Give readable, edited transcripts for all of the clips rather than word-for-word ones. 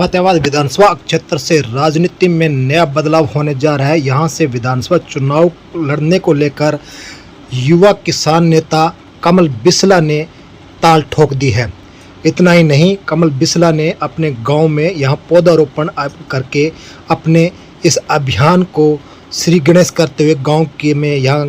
फतेहाबाद विधानसभा क्षेत्र से राजनीति में नया बदलाव होने जा रहा है। यहां से विधानसभा चुनाव लड़ने को लेकर युवा किसान नेता कमल बिसला ने ताल ठोक दी है। इतना ही नहीं, कमल बिसला ने अपने गांव में यहां पौधारोपण करके अपने इस अभियान को श्री गणेश करते हुए गांव के में यहां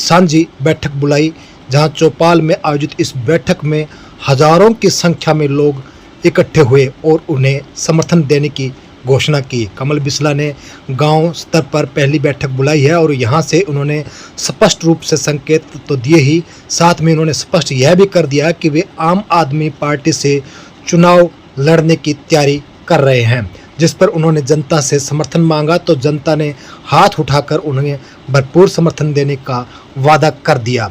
सांझी बैठक बुलाई, जहां चौपाल में आयोजित इस बैठक में हजारों की संख्या में लोग इकट्ठे हुए और उन्हें समर्थन देने की घोषणा की। कमल बिसला ने गांव स्तर पर पहली बैठक बुलाई है और यहां से उन्होंने स्पष्ट रूप से संकेत तो दिए ही, साथ में उन्होंने स्पष्ट यह भी कर दिया कि वे आम आदमी पार्टी से चुनाव लड़ने की तैयारी कर रहे हैं, जिस पर उन्होंने जनता से समर्थन मांगा तो जनता ने हाथ उठाकर उन्हें भरपूर समर्थन देने का वादा कर दिया।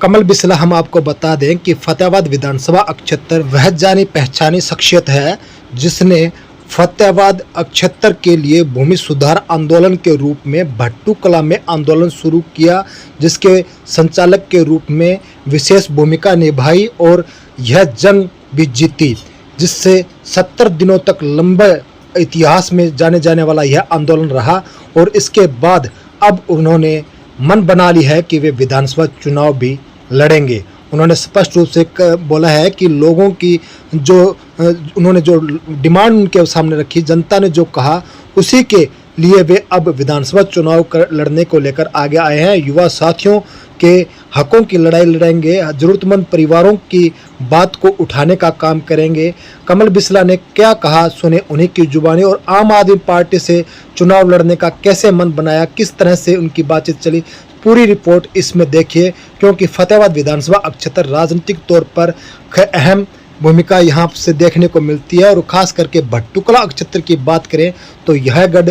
कमल बिसला, हम आपको बता दें कि फतेहाबाद विधानसभा क्षेत्र वह जानी पहचानी शख्सियत है जिसने फतेहाबाद क्षेत्र के लिए भूमि सुधार आंदोलन के रूप में भट्टू कला में आंदोलन शुरू किया, जिसके संचालक के रूप में विशेष भूमिका निभाई और यह जंग भी जीती, जिससे 70 दिनों तक लंबे इतिहास में जाने जाने वाला यह आंदोलन रहा। और इसके बाद अब उन्होंने मन बना ली है कि वे विधानसभा चुनाव भी लड़ेंगे। उन्होंने स्पष्ट रूप से बोला है कि लोगों की उन्होंने जो डिमांड उनके सामने रखी, जनता ने जो कहा, उसी के लिए वे अब विधानसभा चुनाव लड़ने को लेकर आगे आए हैं। युवा साथियों के हकों की लड़ाई लड़ेंगे, जरूरतमंद परिवारों की बात को उठाने का काम करेंगे। कमल बिसला ने क्या कहा, सुने उन्हीं की जुबानी। और आम आदमी पार्टी से चुनाव लड़ने का कैसे मन बनाया, किस तरह से उनकी बातचीत चली, पूरी रिपोर्ट इसमें देखिए, क्योंकि फतेहाबाद विधानसभा क्षेत्र राजनीतिक तौर पर अहम भूमिका यहाँ से देखने को मिलती है। और ख़ास करके भट्टू कला क्षेत्र की बात करें तो यह गढ़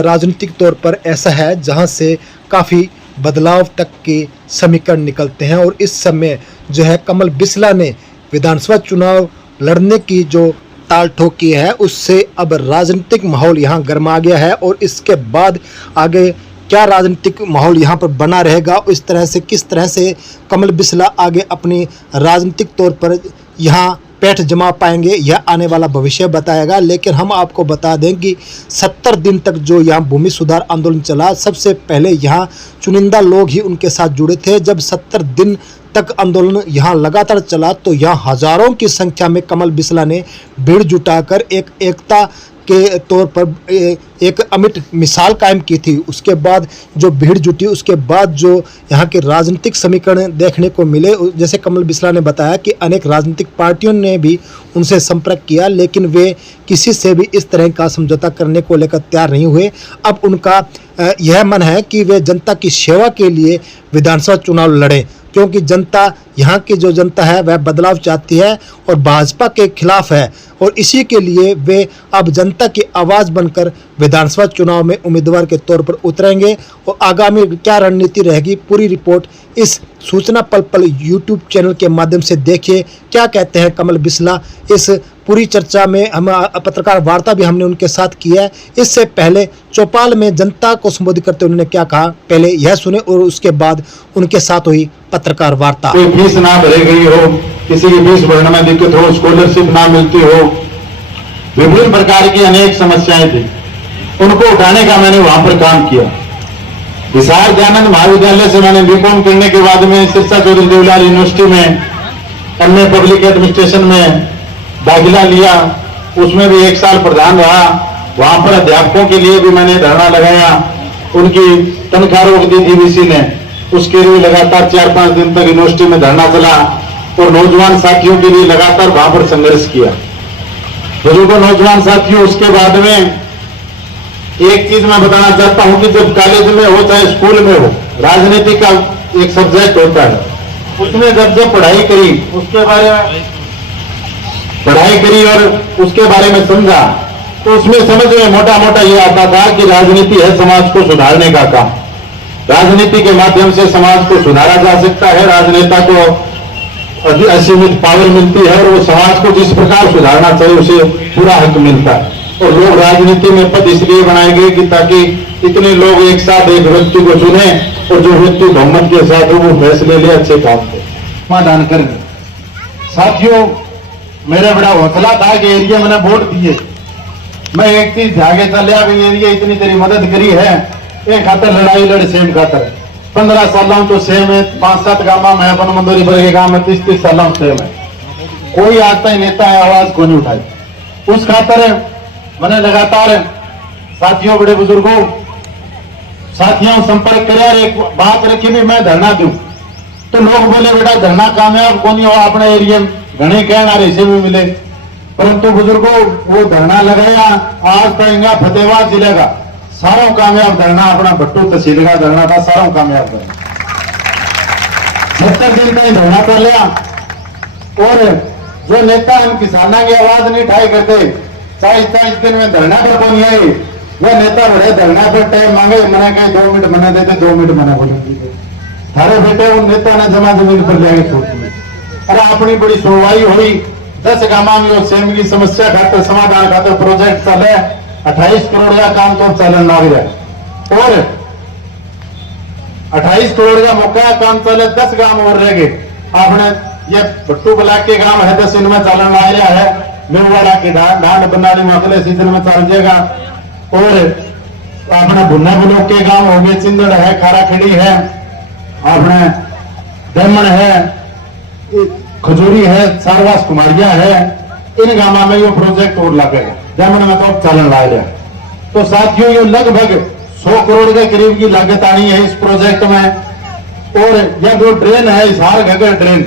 राजनीतिक तौर पर ऐसा है जहाँ से काफ़ी बदलाव तक के समीकरण निकलते हैं। और इस समय जो है कमल बिसला ने विधानसभा चुनाव लड़ने की जो ताल ठोकी है, उससे अब राजनीतिक माहौल यहाँ गर्मा गया है। और इसके बाद आगे क्या राजनीतिक माहौल यहाँ पर बना रहेगा, इस तरह से किस तरह से कमल बिसला आगे अपनी राजनीतिक तौर पर यहाँ पैठ जमा पाएंगे, यह आने वाला भविष्य बताएगा। लेकिन हम आपको बता दें कि 70 दिन तक जो यहाँ भूमि सुधार आंदोलन चला, सबसे पहले यहाँ चुनिंदा लोग ही उनके साथ जुड़े थे। जब 70 दिन तक आंदोलन यहाँ लगातार चला तो यहाँ हजारों की संख्या में कमल बिसला ने भीड़ जुटाकर एक एकता के तौर पर एक अमिट मिसाल कायम की थी। उसके बाद जो भीड़ जुटी, उसके बाद जो यहाँ के राजनीतिक समीकरण देखने को मिले, जैसे कमल बिसला ने बताया कि अनेक राजनीतिक पार्टियों ने भी उनसे संपर्क किया, लेकिन वे किसी से भी इस तरह का समझौता करने को लेकर तैयार नहीं हुए। अब उनका यह मन है कि वे जनता की सेवा के लिए विधानसभा चुनाव लड़ें, क्योंकि जनता, यहाँ की जो जनता है वह बदलाव चाहती है और भाजपा के खिलाफ है। और इसी के लिए वे अब जनता की आवाज़ बनकर विधानसभा चुनाव में उम्मीदवार के तौर पर उतरेंगे। और आगामी क्या रणनीति रहेगी, पूरी रिपोर्ट इस सूचना पल पल यूट्यूब चैनल के माध्यम से देखिए। क्या कहते हैं कमल बिसला, इस पूरी चर्चा में हम पत्रकार वार्ता भी हमने उनके साथ की है। इससे पहले चौपाल में जनता को संबोधित करते उन्होंने क्या कहा, पहले यह सुने और उसके बाद उनके साथ हुई पत्रकार वार्ता। कोई फीस ना भरी गई हो, किसी की फीस भरने में दिक्कत हो, स्कॉलरशिप ना मिलती हो, विभिन्न प्रकार की अनेक समस्याएं थी, उनको उठाने का मैंने वहां पर काम किया। विशाल दयानंद महाविद्यालय से मैंने बीकॉम करने के बाद में सिरसा चौधरी देवलाल यूनिवर्सिटी में एमए पब्लिक एडमिनिस्ट्रेशन में दाखिला लिया। उसमें भी 1 साल प्रधान रहा। वहां पर अध्यापकों के लिए भी मैंने धरना लगाया, उनकी तनख्वाह रोक दी डीवीसी ने, उसके लिए लगातार 4-5 दिन तक यूनिवर्सिटी में धरना चला। और नौजवान साथियों के लिए लगातार वहां पर संघर्ष किया। बुजुर्गों नौजवान साथियों, उसके बाद में एक चीज मैं बताना चाहता हूं कि जब कॉलेज में हो चाहे स्कूल में हो, राजनीति का एक सब्जेक्ट होता है, उसमें जब पढ़ाई करी, उसके बारे में पढ़ाई करी और उसके बारे में समझा, तो उसमें समझ में मोटा मोटा ये आता था कि राजनीति है समाज को सुधारने का काम। राजनीति के माध्यम से समाज को सुधारा जा सकता है। राजनेता को असीमित पावर मिलती है और वो समाज को जिस प्रकार सुधारना चाहिए उसे पूरा हक मिलता है। और लोग राजनीति में पद इसलिए बनाए गए कि ताकि इतने लोग एक साथ एक व्यक्ति को चुने और जो व्यक्ति बहुमत के साथ वो फैसले ले, अच्छे काम को समाधान करें। साथियों, मेरा बड़ा हौसला था कि एरिया मैंने वोट दिए, मैं एक चीज आगे चलिया भी ये इतनी तेरी मदद करी है, एक खातर लड़ाई लड़ सेम खातर 15 सालों तो सेम है, 5-7 गांव में अपन मंदोरी भर के गांव में 30-30 सालों सेम है। कोई आज तक नेता है आवाज को नहीं उठाई। उस खातर मैंने लगातार साथियों, बड़े बुजुर्गों, साथियों संपर्क करे और एक बात रखी भी मैं धरना दूं तो लोग बोले बेटा धरना कामयाब को नहीं हो, अपने एरिया में घने कहना रेसे भी मिले, परंतु बुजुर्गों वो धरना लगाया आज तक इंगा फतेहाबाद जिले का सारों कामयाब धरना अपना भट्टू तहसील का धरना था, सारों कामयाब धरना 70 दिन का धरना कर लिया। और जो नेता इन किसानों की आवाज नहीं उठाई करते 40-40 दिन में धरना पर कौन आई, वह नेता बड़े धरना पर टाइम मांगे, मैंने कहे 2 मिनट मना देते, 2 मिनट मना बोले थारे बेटे उन नेता ने जमा जमीन पर जाके छोड़ दिए। अरे अपनी बड़ी सुनवाई हुई 10 गांव में सेम की समस्या खातर समाधान खातर प्रोजेक्ट चले 28 करोड़ का काम तो चलन लग जाए और 28 करोड़ का मौका काम चले 10 गांव और रह गए। आपने ये भट्टू ब्लॉक के गांव है 10 इनमें चलन लग रहा है, मेवाड़ा के डांड बनाने में अगले सीजन में चल जाएगा। और अपने भुन्ना ब्लॉक के गांव हो गए, चिंदड़ है, खाराखेड़ी है, अपने दमन है, खजूरी है, सारवास कुमारिया है, इन गांव में ये प्रोजेक्ट और लगेगा। दमन में तो चलन ला रहा है। तो साथियों ये लगभग 100 करोड़ के करीब की लागत आनी है इस प्रोजेक्ट में। और यह जो ड्रेन है इसहार घगर ड्रेन,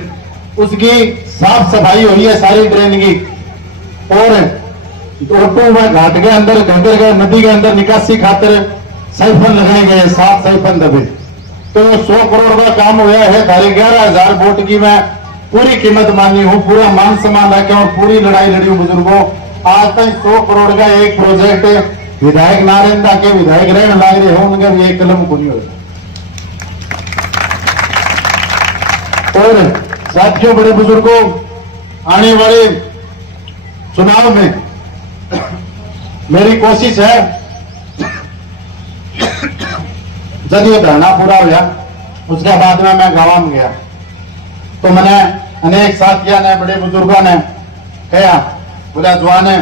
उसकी साफ सफाई हुई है सारी ड्रेन की। और ऑटो में घाट के अंदर घगर के नदी के अंदर निकासी खातिर साइफन लगाए गए, 7 साइफन दबे। तो 100 करोड़ का काम हुआ है। 11,500 वोट की मैं पूरी कीमत मानी हूँ, पूरा मान सम्मान रखे और पूरी लड़ाई लड़ी हूँ बुजुर्गों। आज तक 100 करोड़ का एक प्रोजेक्ट विधायक नारेंद्र के विधायक रहने लग रहे हो, उनका भी एक कलम को नहीं होगा। और साथियों, बड़े बुजुर्गों, आने वाले चुनाव में मेरी कोशिश है जब ये धरना पूरा हो गया उसके बाद में मैं गांव में गया तो मैंने अनेक साथियों ने, बड़े बुजुर्गों ने कहा, बोला जवान है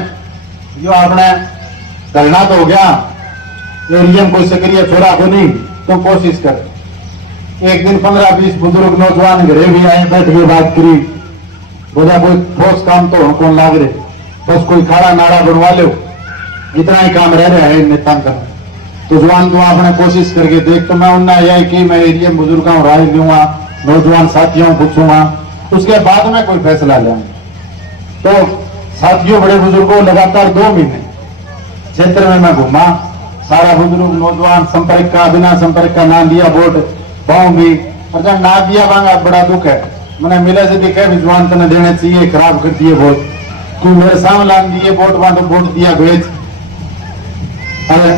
जो आपने धरना तो हो गया, एरिया कोई सक्रिय छोरा को नहीं तो कोशिश कर। एक दिन 15-20 बुजुर्ग नौजवान घरे भी आए, बैठ के बात करी, बोला कोई ठोस काम तो हमको लाग रहे, बस कोई खाड़ा नाड़ा बनवा लो, इतना ही काम रह रहा है नेता का। तो जवान तो आपने कोशिश करके देख। तो मैं उन्हें यह कि मैं एरिया बुजुर्गों राय लूंगा, नौजवान साथियों पूछूंगा, उसके बाद में कोई फैसला लेंगे। तो साथियों, बड़े बुजुर्गों, लगातार 2 महीने क्षेत्र में मैं घूमा, सारा बुजुर्ग नौजवान संपर्क का, बिना संपर्क का ना दिया वोट पाऊं भी, और जब ना दिया मांगा बड़ा दुख है। मैंने मिले से दिखे जवान तने देने चाहिए, खराब कर दिए वोट, कोई मेरे सामने दिए वोट वहां तो वोट दिया भेज, अरे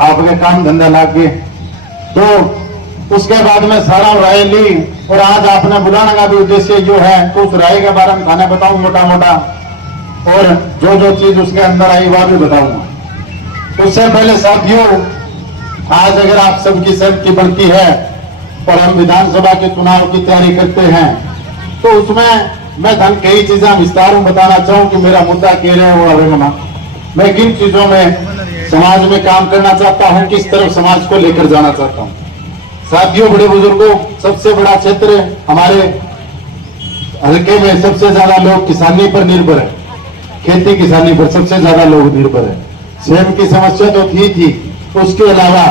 आपके काम धंधा लाग गए। तो उसके बाद में सारा राय ली और आज आपने बुलाने का भी उद्देश्य जो है तो उस राय के बारे में थाने बताऊं मोटा मोटा, और जो जो चीज उसके अंदर आई वह भी बताऊंगा। उससे पहले साथियों, आज अगर आप सबकी सहमति बनती है और हम विधानसभा के चुनाव की तैयारी करते हैं तो उसमें मैं धन कई चीजें विस्तार में बताना चाहूं कि मेरा मुद्दा कह रहे हैं वो अवेगमा, मैं किन चीजों में समाज में काम करना चाहता हूं, किस तरफ समाज को लेकर जाना चाहता हूं। साथियों, बड़े बुजुर्गों, सबसे बड़ा क्षेत्र हमारे हल्के में सबसे ज्यादा लोग किसानी पर निर्भर है, खेती किसानी पर सबसे ज्यादा लोग निर्भर है। सेम की समस्या तो थी, उसके अलावा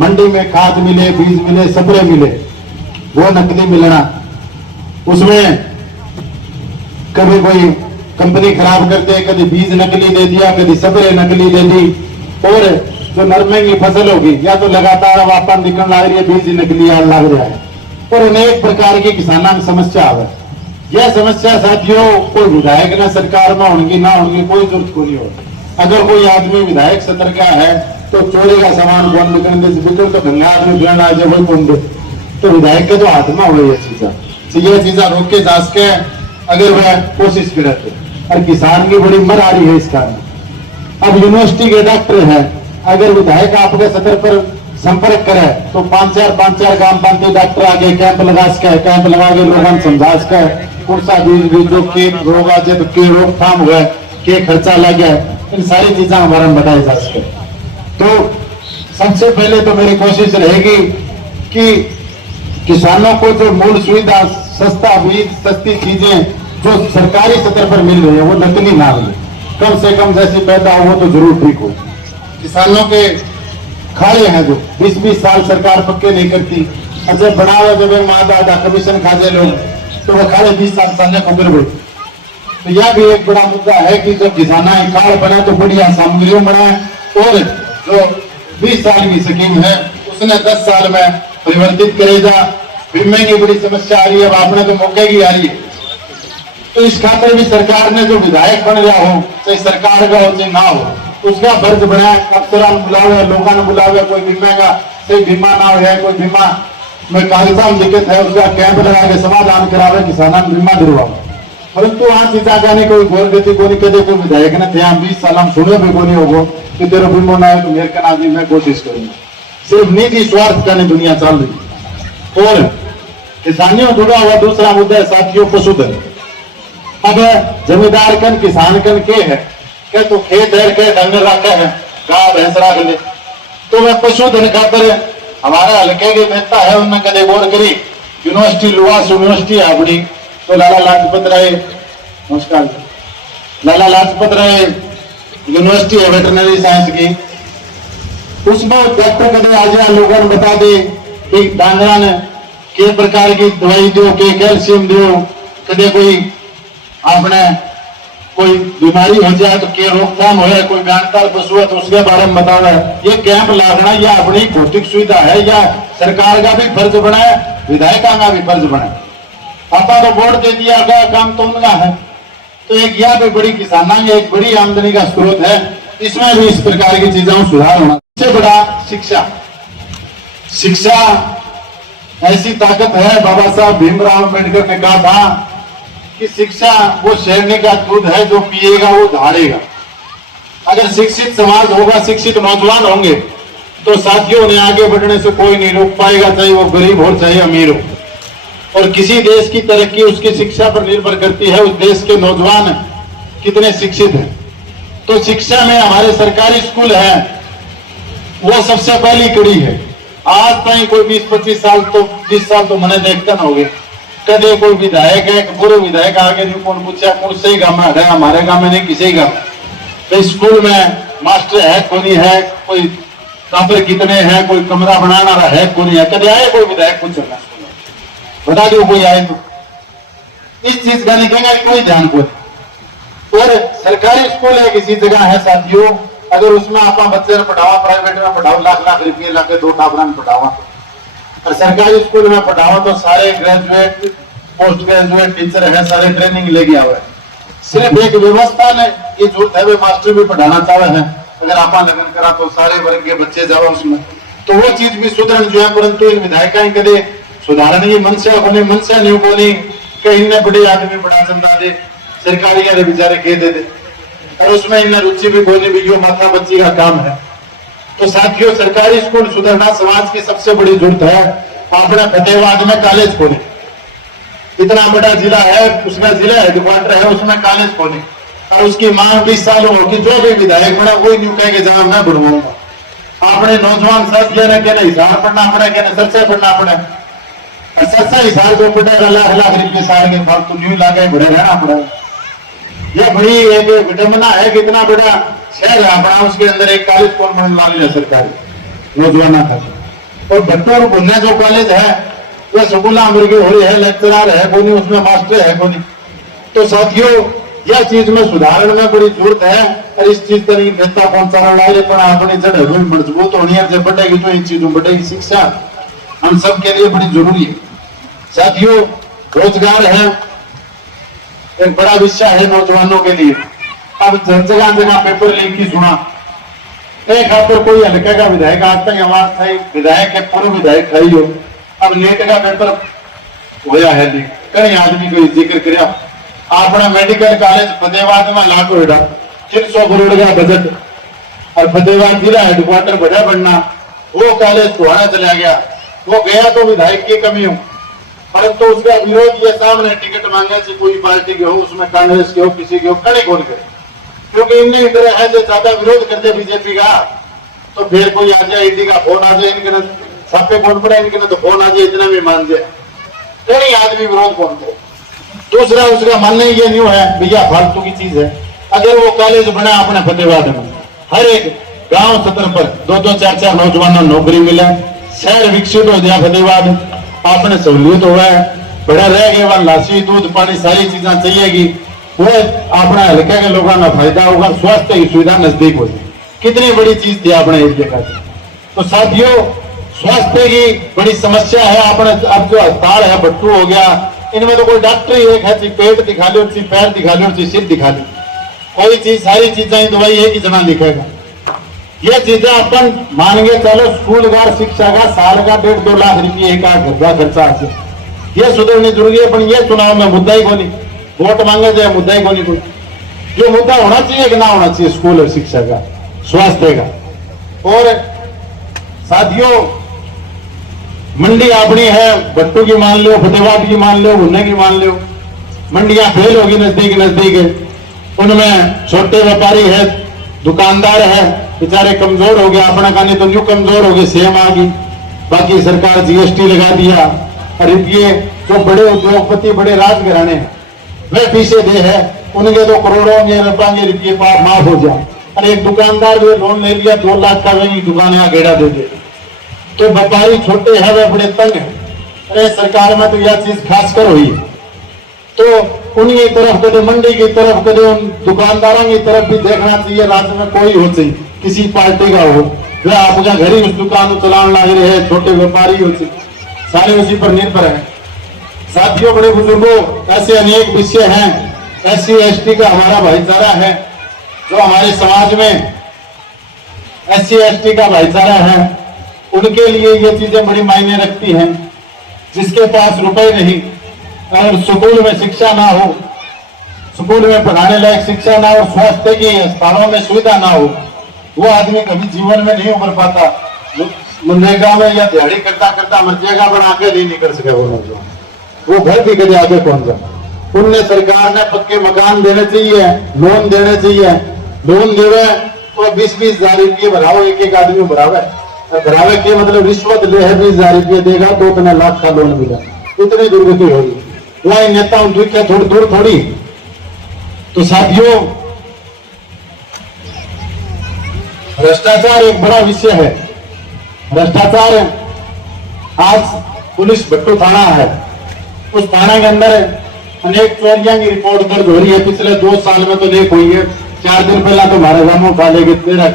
मंडी में खाद मिले, बीज मिले, स्प्रे मिले, वो नकली मिलना, उसमें कभी कोई कंपनी खराब करते, कभी बीज नकली दे दिया, कभी स्प्रे नकली दे दी, और जो नरमे की फसल होगी या तो लगातार वापस निकल लग रही है, बीज नकली आग लग रहा है, और अनेक प्रकार की किसानों की समस्या है। यह समस्या साथियों कोई विधायक ने सरकार में होंगी ना होंगी कोई जरूरत को नहीं हो। अगर कोई आदमी विधायक सत्र का है तो चोरी का सामान कौन बिकने बिक्र तो गंगा आदमी बिकन आ जाए वही कौन दे, तो विधायक के तो हाथ में हो ये चीजा रोक के जांच के अगर वह कोशिश करे तो। और किसान की बड़ी मर आ रही है इस कारण। अब यूनिवर्सिटी के डॉक्टर है, अगर विधायक आपके सत्र पर संपर्क करे तो 5-4 गांव पंचायत डॉक्टर आगे कैंप लगा के लोगों समझा सके, कौन सा बीज बीजों के रोग आज तो के रोकथाम हुआ, के खर्चा लग गया, इन सारी चीजें हमारे में बताई जा सके। तो सबसे पहले तो मेरी कोशिश रहेगी कि किसानों को जो मूल सुविधा, सस्ता बीज, सस्ती चीजें जो सरकारी स्तर पर मिल रही है वो नकली ना मिले, कम से कम जैसी पैदा हो वो तो जरूर ठीक हो। किसानों के खाड़े हैं जो 20-20 साल सरकार पक्के नहीं करती, अच्छा बनावे जब आधा कमीशन खाते लोग, तो वो खाड़े 20 साल सामने खुकर गए। तो यह भी एक बड़ा मुद्दा है कि जो किसाना कार्ड बने तो बढ़िया सामग्रियों बनाए, और जो 20 साल की स्कीम है उसने 10 साल में परिवर्तित करेगा। बीमे की बड़ी समस्या आ रही है, अब आपने तो मौके की आ रही है, तो इस खातिर भी सरकार ने जो विधायक बन गया हो, चाहे सरकार का हो चाहे ना हो, उसका फर्ज बनाए, अफसरान बुलावे, लोगों ने बुलावे, कोई बीमे का सही बीमा ना हो, कोई बीमा में कागजात दिक्कत है उसका कैंप लगा के समाधान करावे, किसानों बीमा दिलवावे। परंतु वहां सीता जाने कोई गौर गति को नहीं कदे, कोई विधायक ने थे 20 साल हम सुने भी को नहीं होगो कि तेरा बीमो ना है तो मेरे का जी मैं कोशिश करूंगा। सिर्फ निजी स्वार्थ का नहीं दुनिया चल रही। और किसानियों जुड़ा हुआ दूसरा मुद्दा है साथियों पशुधन। अब जमींदार कन किसान कन के है क्या, तो खेत है के डंगर रखे है, गाय भैंस रख ले, तो वह पशुधन खातर हमारे हल्के के नेता है उनने कदे गौर करी। यूनिवर्सिटी लुआस यूनिवर्सिटी है अपनी, तो लाला लाजपत राय, नमस्कार, लाला लाजपत राय यूनिवर्सिटी है वेटरनरी साइंस की, उसमें डॉक्टर कदे आज लोगों ने बता दे कि डांगरा ने के प्रकार की दवाई दो, के कैल्शियम दो, कदे कोई आपने कोई बीमारी हो जाए तो के रोकथाम हो, कोई जानकार पशु है तो उसके बारे में बतावे। ये कैंप लागना या अपनी भौतिक सुविधा है या सरकार का भी फर्ज बनाए, विधायकों का भी फर्ज बनाए। पापा तो वोट दे दिया गया, काम तो उनका है, तो एक यह भी बड़ी किसानों की एक बड़ी आमदनी का स्रोत है, इसमें भी इस प्रकार की चीजों में सुधार होना। सबसे बड़ा शिक्षा, शिक्षा ऐसी ताकत है, बाबा साहब भीमराव अम्बेडकर ने कहा था कि शिक्षा वो शेरनी का दूध है, जो पिएगा वो धारेगा। अगर शिक्षित समाज होगा, शिक्षित नौजवान होंगे, तो साथियों ने आगे बढ़ने से कोई नहीं रोक पाएगा, चाहे वो गरीब हो चाहे अमीर हो। और किसी देश की तरक्की उसकी शिक्षा पर निर्भर करती है, उस देश के नौजवान कितने शिक्षित हैं। तो शिक्षा में हमारे सरकारी स्कूल है, वो सबसे पहली कड़ी है। आज तक कोई 20-25 साल तो 20 साल तो मैंने देखता ना होगे, कदे कोई विधायक है, पूरे विधायक आगे नहीं कौन पूछा कौन से ही गांव में है, हमारे गांव में नहीं किसी ही गांव में, तो स्कूल में मास्टर है कौन है, कोई टॉपर कितने हैं, कोई कमरा बनाना रहा है कौन है, कदे आए कोई विधायक पूछना बता दो कोई आए तो इस चीज का नहीं कहेगा कोई ध्यान को। और सरकारी स्कूल है किसी जगह है साथियों, अगर उसमें आप बच्चे ने पढ़ावा, प्राइवेट में पढ़ाओ, लाख रुपये लाके 2 टापरा में पढ़ावा, और सरकारी स्कूल में पढ़ाओ तो सारे ग्रेजुएट पोस्ट ग्रेजुएट टीचर है, सारे ट्रेनिंग लेके आवे। सिर्फ एक व्यवस्था ने ये जरूरत है, वे मास्टर भी पढ़ाना चाहे हैं, अगर आप लगन करा तो सारे वर्ग के बच्चे जाओ उसमें, तो वो चीज भी सुधरण जो है। परंतु इन विधायक कदे सुधारण की मनसा को नहीं, मनसा नहीं को नहीं, कहीं ने बड़े आदमी बड़ा चंदा दे, सरकारी वाले बेचारे कह दे दे, और उसमें इन्हें रुचि भी कोई नहीं, जो माथा बच्ची का काम है। तो साथियों सरकारी स्कूल सुधरना समाज की सबसे बड़ी जरूरत है। अपने फतेहाबाद में कॉलेज खोले, इतना बड़ा जिला है, उसका जिला हेडक्वार्टर है, उसमें कॉलेज खोले, और उसकी मांग 20 सालों हो कि जो भी विधायक बना वही न्यू कह के जवाब मैं बढ़वाऊंगा। अपने नौजवान साथियों ने कहना हिसाब पढ़ना पड़े, कहना सरसे पढ़ना पड़े, सरसा हिसाब जो पड़ेगा लाख रुपये साल के फालतू न्यू लागे बड़े रहना पड़ेगा। यह बड़ी एक विडम्बना है कि इतना बड़ा शहर है अपना, उसके अंदर एक कॉलेज कौन बन ला लिया सरकारी नौजवाना था। और बट्टोर घूमने जो कॉलेज है वह सुकुला मुर्गी हो रही है, लेक्चरर है कोनी, उसमें मास्टर है कोनी। तो साथियों यह चीज में सुधारण में बड़ी जरूरत है, और इस चीज का नेता पहुंचाना लाए अपनी जड़ मजबूत होनी है, जब बढ़ेगी तो इन चीजों बढ़ेगी। शिक्षा हम सबके लिए बड़ी जरूरी है साथियों। रोजगार है एक बड़ा विषय है नौजवानों के लिए। अब जगह जगह पेपर लीक की सुना, एक खातर कोई हल्के का विधायक आज तक हमारा विधायक है, पूर्व विधायक है हो, अब नेट का पेपर होया है लीक, कई आदमी को जिक्र किया। अपना मेडिकल कॉलेज फतेहाबाद में लाखों हेड़ा 300 करोड़ का बजट, और फतेहाबाद जिला हेडक्वार्टर बड़ा बनना, वो कॉलेज कुहाना चला गया। वो गया तो विधायक की कमी हो, परंतु उसका विरोध ये सामने टिकट मांगे से कोई पार्टी के हो, उसमें कांग्रेस के हो, किसी के हो, कड़े कौन करे। क्योंकि इनने इधर है जो ज्यादा विरोध करते बीजेपी का, तो फिर कोई आ जाए ईडी का फोन आ जाए, इनके ना छापे कौन पड़े, इनके ना तो फोन आ जाए, इतना भी मान जाए, कोई आदमी विरोध कौन करे। दूसरा उसका मानना ये न्यू है भैया फालतू की चीज है। अगर वो कॉलेज बना अपने फतेहाबाद में, हर एक गांव सतर पर 2-2 4-4 नौजवानों नौकरी मिले, शहर विकसित हो गया फतेहाबाद, आपने सहूलियत हुआ है, बड़ा रह गया वहां लाशी दूध पानी सारी चीजें चाहिएगी, वो अपना हल्के के लोगों का फायदा होगा, स्वास्थ्य की सुविधा नजदीक हो जाए। कितनी बड़ी चीज थी अपने एरिया का। तो साथियों स्वास्थ्य की बड़ी समस्या है अपने। अब जो अस्पताल है बट्टू हो गया, इनमें तो कोई डॉक्टर ही एक है, पेट दिखा लो, पैर दिखा लो, सिर दिखा लो, कोई चीज सारी चीजें दवाई एक ही जना दिखेगा। ये चीजें अपन मान के चलो स्कूल का शिक्षा का साल का 1.5-2 लाख रुपये का घर का खर्चा आ, ये सुधरनी जरूरी है। पर ये चुनाव में मुद्दा ही कोनी, वोट मांगे जाए मुद्दा ही कोनी कोई। जो मुद्दा होना चाहिए कि ना होना चाहिए स्कूल और शिक्षा का, स्वास्थ्य का। और साथियों मंडी अपनी है, बट्टू की मान लो, फतेहाबाद की मान लो, गुन्ने की मान लो, मंडियां फेल होगी नजदीक नजदीक। उनमें छोटे व्यापारी है, दुकानदार है, बेचारे कमजोर हो गया, अपना खाने तो न्यू कमजोर हो गए, सेम आ गई। बाकी सरकार जीएसटी लगा दिया, और ये जो बड़े उद्योगपति बड़े राजघराने हैं वे पीछे दे है, उनके तो करोड़ों रुपये रुपये माफ हो जाए। और एक दुकानदार जो लोन ले लिया 2 लाख का, वही दुकान यहाँ गेड़ा दे दे, तो व्यापारी छोटे हैं वे बड़े तंग है। अरे सरकार में तो यह चीज खासकर हुई है, तो उनकी तरफ कदे मंडी की तरफ कदे उन दुकानदारों की तरफ भी देखना चाहिए। राज्य में कोई हो चाहिए किसी पार्टी का हो, वे आपका घर ही उस दुकान को चलाने लग रहे हैं, छोटे व्यापारी हो चाहिए, सारे उसी पर निर्भर है। साथियों बड़े बुजुर्गों ऐसे अनेक विषय हैं, SC ST का हमारा भाईचारा है, जो हमारे समाज में SC ST का भाईचारा है, उनके लिए ये चीजें बड़ी मायने रखती हैं। जिसके पास रुपए नहीं और स्कूल में शिक्षा ना हो, स्कूल में पढ़ाने लायक शिक्षा ना हो, स्वास्थ्य की अस्पतालों में सुविधा ना हो, वो आदमी कभी जीवन में नहीं उभर पाता। मनरेगा में या दिहाड़ी करता करता मर जाएगा, पर आगे नहीं निकल सके वो नौजवान, वो घर भी कभी आगे पहुंच जाए। उनने सरकार ने पक्के मकान देने चाहिए, लोन देने चाहिए, लोन देवे तो 20-20 हजार रुपये भराओ, एक आदमी भरावे के मतलब रिश्वत ले है, 20 हजार रुपये देगा तो इतने लाख का लोन मिला, इतनी दुर्गति होगी। वही नेता क्या थोड़ी दूर थोड़ी। तो साथियों भ्रष्टाचार एक बड़ा विषय है। भ्रष्टाचार आज पुलिस बट्टू थाना है, उस थाना के अंदर अनेक चोरियां की रिपोर्ट दर्ज हो रही है। पिछले 2 साल में तो देख हुई है। 4 दिन पहला तो हमारे गांव खा लेगी 13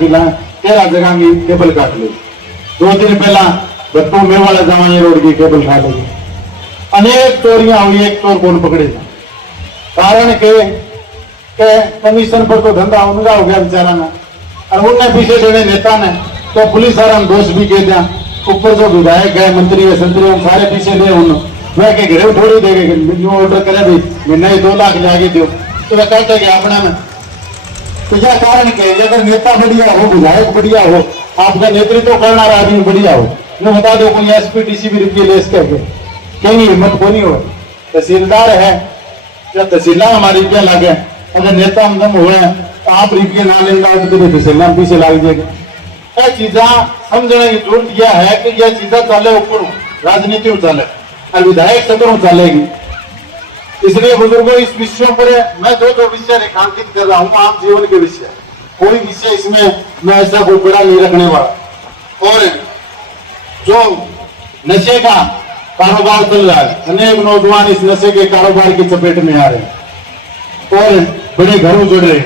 जगह की केबल काट ली। 2 दिन पहला बट्टू में वाला जमाने रोड की केबल काट ली। अनेक चोरियां हुई, एक चोर कौन पकड़े जा। कारण के कमीशन पर तो धंधा उनका हो गया बेचारा में, और उनने पीछे देने नेता ने तो पुलिस आराम दोष भी कह दिया। ऊपर जो विधायक है, मंत्री है, संतरी है, सारे पीछे दे उन वह के घरे थोड़ी देगा, ऑर्डर करे भाई मैंने 2 लाख जाके दो, तो वह कहते गया अपना में। तो यह कारण के अगर नेता बढ़िया हो, विधायक बढ़िया हो, आपका नेतृत्व करना आदमी बढ़िया हो, मैं बता दो कोई SPTC भी रुपये ले करके कहीं हिम्मत को नहीं हो। तहसीलदार है या तहसीलदार हमारे रुपया लागे, अगर नेता हम हुए तो आप रुपये ना लेना तो तहसीलदार पीछे लाग जाएगा। यह चीजा समझने की जरूरत यह है कि यह चीजा चले ऊपर राजनीति चले और विधायक सदन चलेगी। इसलिए बुजुर्गों इस विषयों पर मैं जो विषय रेखांकित कर रहा हूँ आम जीवन के विषय, कोई विषय इसमें मैं ऐसा कोई बड़ा नहीं रखने वाला। और जो नशे का कारोबार चल रहा है, अनेक नौजवान इस नशे के कारोबार की चपेट में आ रहे हैं और बड़े घर उजड़ रहे हैं,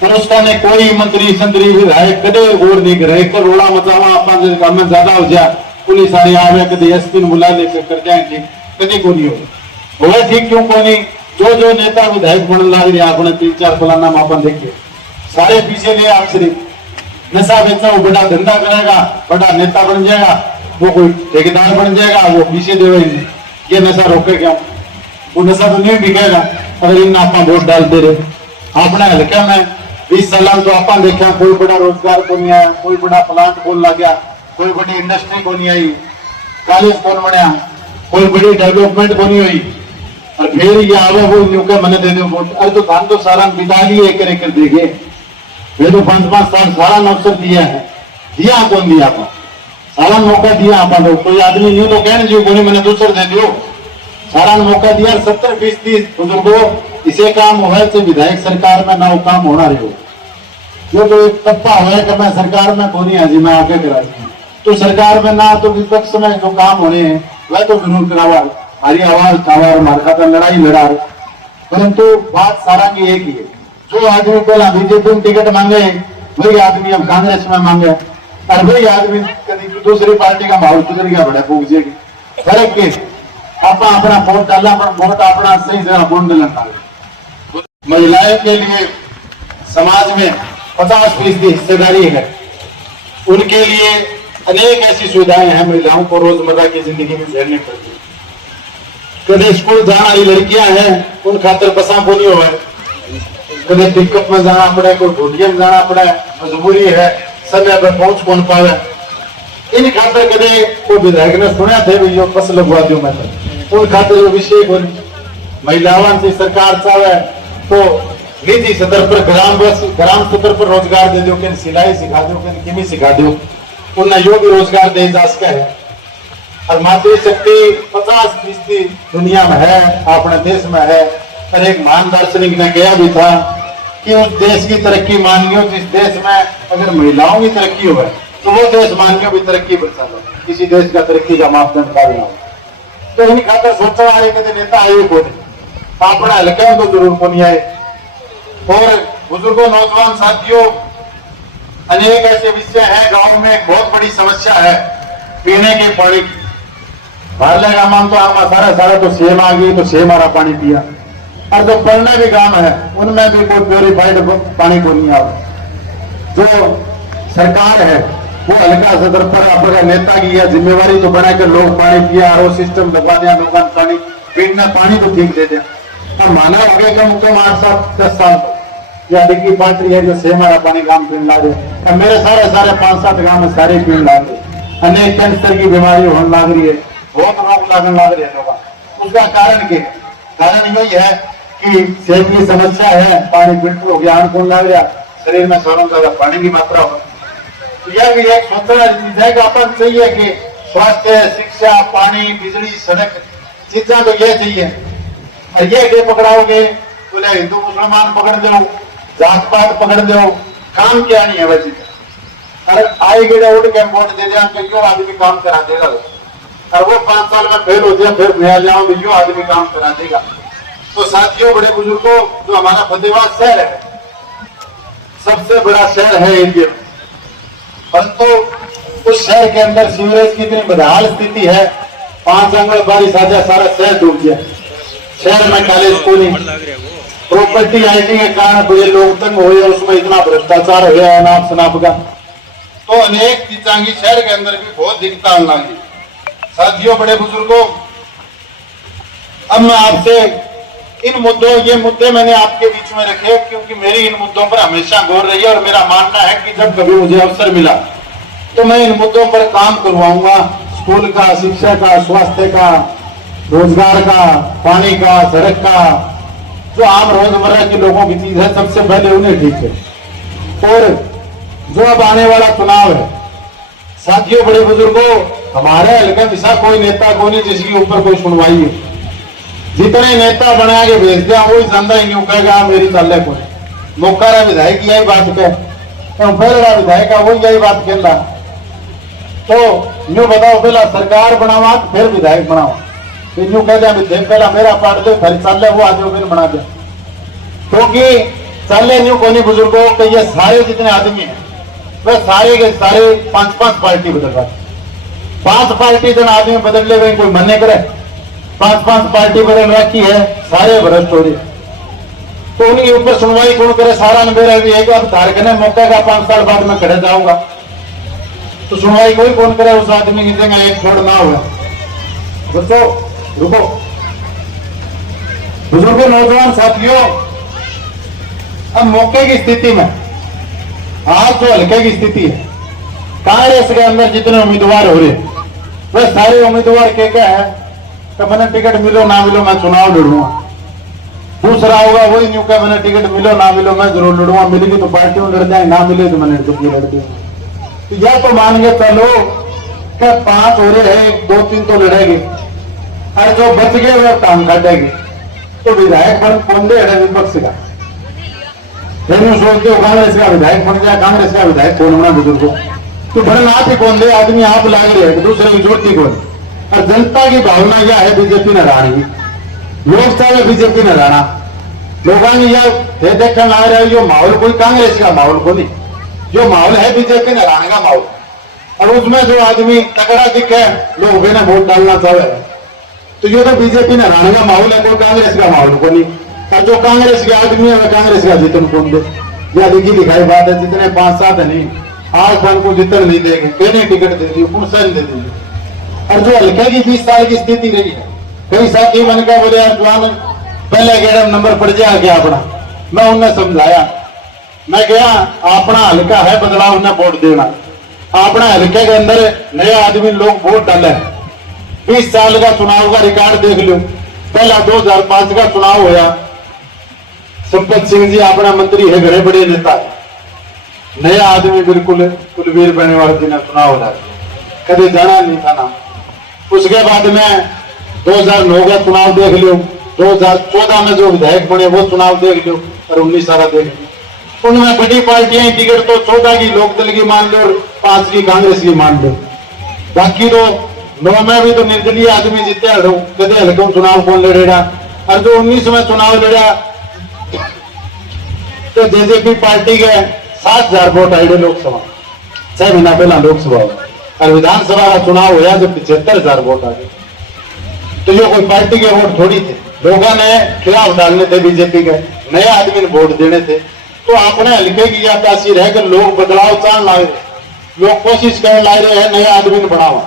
पर उसका ने कोई मंत्री संतरी विधायक कदे गौर नहीं करे। एक रोड़ा मचावा अपन काम में ज्यादा हो जाए, पुलिस सारी आवे, कभी SP बुला लेके कर जाएंगे, कभी को नहीं हो ठीक क्यों को नहीं। जो नेता विधायक बनने लग रहे अपने 3-4 फलाना अपन देखिए, सारे पीछे नहीं। आप सिर्फ नशा बेचा, वो बड़ा धंधा करेगा, बड़ा नेता बन जाएगा, वो कोई ठेकेदार बन जाएगा, वो पीछे देवे। ये नशा रोके क्यों? वो नशा तो नहीं बिकेगा अगर इन आप वोट डालते रहे। अपने हल्के में 20 साल तो आप देखा कोई बड़ा रोजगार को नहीं आया, कोई बड़ा प्लांट खोल लग गया, कोई बड़ी इंडस्ट्री को नहीं आई, कॉलेज कौन बनया, कोई बड़ी डेवलपमेंट को नहीं हुई। और फिर ये आवे वो न्यू के मने दे दो वोट। अरे तो धान तो सारा बिता लिए एक एक देगे, ये तो 5-5 साल सारा अवसर दिया है, दिया कौन दिया आपको? सारा मौका दिया आप लोग। कोई आदमी न्यू तो कहने जो कोई मैंने दूसर दे दियो, सारा मौका दिया। 70-20 बुजुर्गों इसे काम हुआ से विधायक सरकार में ना वो काम होना रहे हो। जो तो एक तप्पा हुआ कि मैं सरकार में कौन हाजी मैं आगे करा तो सरकार में ना तो विपक्ष में जो काम होने हैं वह तो जरूर करावा, हमारी आवाज उठावा, हमारे खाते लड़ाई लड़ा। परंतु बात सारा की एक ही है, जो आदमी पहला बीजेपी में टिकट मांगे वही आदमी अब कांग्रेस में मांगे, और वही आदमी कभी दूसरी पार्टी का भाव सुधर गया बड़ा फूक जाएगी। फर्क के आप अपना वोट डालना, वोट अपना सही से वोट डालना। महिलाएं के लिए समाज में 50% हिस्सेदारी है, उनके लिए अनेक ऐसी सुविधाएं हैं महिलाओं को रोजमर्रा की जिंदगी में झेलनी पड़ती है। कभी स्कूल जाना वाली लड़कियां हैं उन खातर बसा बोनी हो, कभी पिकअप में जाना पड़े, कोई ढोलिया में जाना पड़े, मजबूरी है, समय पर पहुंच कौन पावे। इन खातर कभी कोई विधायक ने सुना थे जो बस लगवा दो मैं तो उन खातर विषय बोली महिलाओं से सरकार चाहे तो निजी स्तर पर ग्राम स्तर पर रोजगार दे दो, कि सिलाई सिखा दो, कि किमी सिखा दो, उन्हें यो भी रोजगार दे जा सके है। और मातृशक्ति 50% दुनिया में है, अपने देश में है। और एक महान दार्शनिक ने कहा भी था कि उस देश की तरक्की मानियो जिस देश में अगर महिलाओं की तरक्की हो तो वो देश मानियो भी तरक्की बचा लो, किसी देश का तरक्की का मापदंड का ना हो। तो इन खातर सोचा आए कि नेता आए को अपना हल्के को जरूर को नहीं आए। और बुजुर्गों, नौजवान साथियों, अनेक ऐसे विषय हैं। गांव में एक बहुत बड़ी समस्या है पीने के पानी की। बारले गांव तो आम सारा तो सेम आ गई, तो सेम हमारा पानी पिया। और जो पढ़ने भी गांव है उनमें भी कोई प्योरीफाइड पानी को नहीं आवे। जो सरकार है वो हल्का सदर पर अपने नेता की यह जिम्मेवारी तो बनाकर लोग पानी पिया, और सिस्टम लगवा दिया, लोगों पानी पीना पानी तो ठीक दे दिया। और माना हो गया कम 8-10 साल या डिग्री पार्टी है जो सेम हमारा पानी गांव पीने ला रहे। मेरे सारे 5-7 गांव में सारे पीने ला रहे। अनेक कैंसर की बीमारी होने लग रही है, बहुत रोग लगने लग रही है लोग। उसका कारण क्या है? कारण यही है कि सेहत की समस्या है, पानी बिल्कुल हो गया, आन कौन लग रहा, शरीर में सोना ज्यादा पानी की मात्रा हो। तो यह भी एक सोचना चीज अपन चाहिए कि स्वास्थ्य, शिक्षा, पानी, बिजली, सड़क चीजा तो यह चाहिए। और ये पकड़ाओगे बोले हिंदू मुसलमान पकड़ दो, जात पात पकड़ दो, काम क्या नहीं है वैसे। अरे आए गिरे उठ के वोट दे दिया कि क्यों आदमी काम करा देगा, और वो 5 साल में फेल हो जाए फिर नया जाओ क्यों आदमी काम करा देगा। तो साथियों, बड़े बुजुर्गों, जो हमारा फतेहाबाद शहर है सबसे बड़ा शहर है इंडिया में, परंतु उस शहर के अंदर सीवरेज की इतनी बदहाल स्थिति है, 5 आंगन बारिश आ जाए सारा शहर डूब गया। शहर में कॉलेज स्कूल, प्रॉपर्टी आईटी के कारण बड़े लोग तंग हुए, उसमें इतना भ्रष्टाचार हो गया नाप शनाप का। तो अनेक चीजें शहर के अंदर भी बहुत दिक्कत आने लगी। साथियों, बड़े बुजुर्गों, अब मैं आपसे इन मुद्दों, ये मुद्दे मैंने आपके बीच में रखे क्योंकि मेरी इन मुद्दों पर हमेशा गौर रही है, और मेरा मानना है कि जब कभी मुझे अवसर मिला तो मैं इन मुद्दों पर काम करवाऊंगा। स्कूल का, शिक्षा का, स्वास्थ्य का, रोजगार का, पानी का, सड़क का, जो आम रोजमर्रा के लोगों की चीज है सबसे पहले उन्हें ठीक है। और जो अब आने वाला चुनाव है, साथियों, बड़े बुजुर्गों, हमारे हल्के दिशा कोई नेता को नहीं जिसके ऊपर कोई सुनवाई है। जितने नेता बना के भेज दिया वही ज्यादा ही नहीं कहेगा मेरी चल को मौका रहा विधायक यही बात कह, तो पहला विधायक वही यही बात कहता। तो यूं बताओ, पहला सरकार बनावा फिर विधायक बनाओ, तो यूं कह दिया विधायक पहला मेरा पार्ट दे फिर चल वो आदमी फिर बना दिया। क्योंकि चल यूं को नहीं बुजुर्गों कि ये सारे जितने आदमी हैं वह सारे के सारे 5-5 पार्टी बदल रहा, 5 पार्टी जन आदमी बदल ले कोई मन्ने करे, 5-5 पार्टी बदल रखी है, सारे भ्रष्ट हो रहे। तो उनके ऊपर सुनवाई कौन करे? सारा मेरा भी है कि अब धारक ने मौका का 5 साल बाद में खड़े जाऊंगा, तो सुनवाई कोई कौन करे? उस आदमी की जगह एक छोड़ ना हुआ। दोस्तों रुको, बुजुर्गों, नौजवान साथियों, अब मौके की स्थिति में आज जो हल्के की स्थिति है, कांग्रेस के अंदर जितने उम्मीदवार हो रहे वह सारे उम्मीदवार क्या है? कि मैंने टिकट मिलो ना मिलो मैं चुनाव लड़ूंगा। दूसरा होगा वही न्यू का मैंने टिकट मिलो ना मिलो मैं जरूर लड़ूंगा, मिलेगी तो पार्टी में लड़ जाए, ना मिले तो मैंने टिकट लड़ दूंगा। तो या तो मान के चलो कि 5 हो रहे हैं, 2-3 तो लड़ेंगे और जो बच गए वो काम काटेंगे। तो विधायक बन कौन दे है विपक्ष का? सोचते हो कांग्रेस का विधायक बन गया, कांग्रेस का विधायक कौन होना बुजुर्गों? तो भरन आप ही कौन दे, आदमी आप लाग रहे हैं, दूसरे की जोड़ती कौन? और जनता की भावना क्या है? बीजेपी ने हरानी, लोग चाहे बीजेपी ने हराना। लोगों ने यह देखने लग रहा है जो माहौल कोई कांग्रेस का माहौल को नहीं, जो माहौल है बीजेपी ने हराने का माहौल। और उसमें जो आदमी तगड़ा दिखे लोग बिना वोट डालना चाहे, तो ये तो बीजेपी ने हराने का माहौल है, कोई कांग्रेस का माहौल को नहीं। और जो कांग्रेस के आदमी है वह कांग्रेस का जीतन कौन दे? यह दिखी दिखाई बात है, जितने 5-7 है नहीं, 8 को जीतन नहीं देंगे, कहने टिकट दे दी, पुरस्कार दे देंगे। और जो हल्के की 20 साल की स्थिति रही है, कई साथी मन का बोले यार जवान पहले गेड़ा नंबर पड़ जाए क्या अपना, मैं उन्हें समझाया, मैं गया अपना हल्का है बदलाव ने वोट देना, अपना हल्के के अंदर नए आदमी लोग वोट डाले। 20 साल का चुनाव का रिकॉर्ड देख लो, पहला 2005 का चुनाव होया, संपत सिंह जी अपना मंत्री है, बड़े बड़े नेता, नया आदमी बिल्कुल कुलवीर बेनीवाल जी ने चुनाव लड़ा, कभी जाना नहीं था ना। उसके बाद में 2009 का चुनाव देख लो, 2014 में जो विधायक बने वो चुनाव देख लो, और 19 सारा देख लो। उनमें बड़ी पार्टियां टिकट तो 14 की लोकदल की मान लो और 5 की कांग्रेस की मान लो, बाकी तो 9 में भी तो निर्दलीय आदमी जीते हड़ो, कदे हल्कों चुनाव कौन लड़ेगा। और जो 19 में चुनाव लड़ा तो जेजेपी पार्टी के 60,000 वोट आए लोकसभा, 6 महीना पहला लोकसभा, और विधानसभा का चुनाव हुआ जो 75,000 वोट आ गए। तो ये कोई पार्टी के वोट थोड़ी थे, लोगों ने खिलाफ डालने थे बीजेपी के, नए आदमी ने वोट देने थे। तो अपने हल्के की यह तासीर है कि लोग बदलाव चाह लाए, लोग कोशिश कर ला रहे हैं नए आदमी ने बढ़ावा,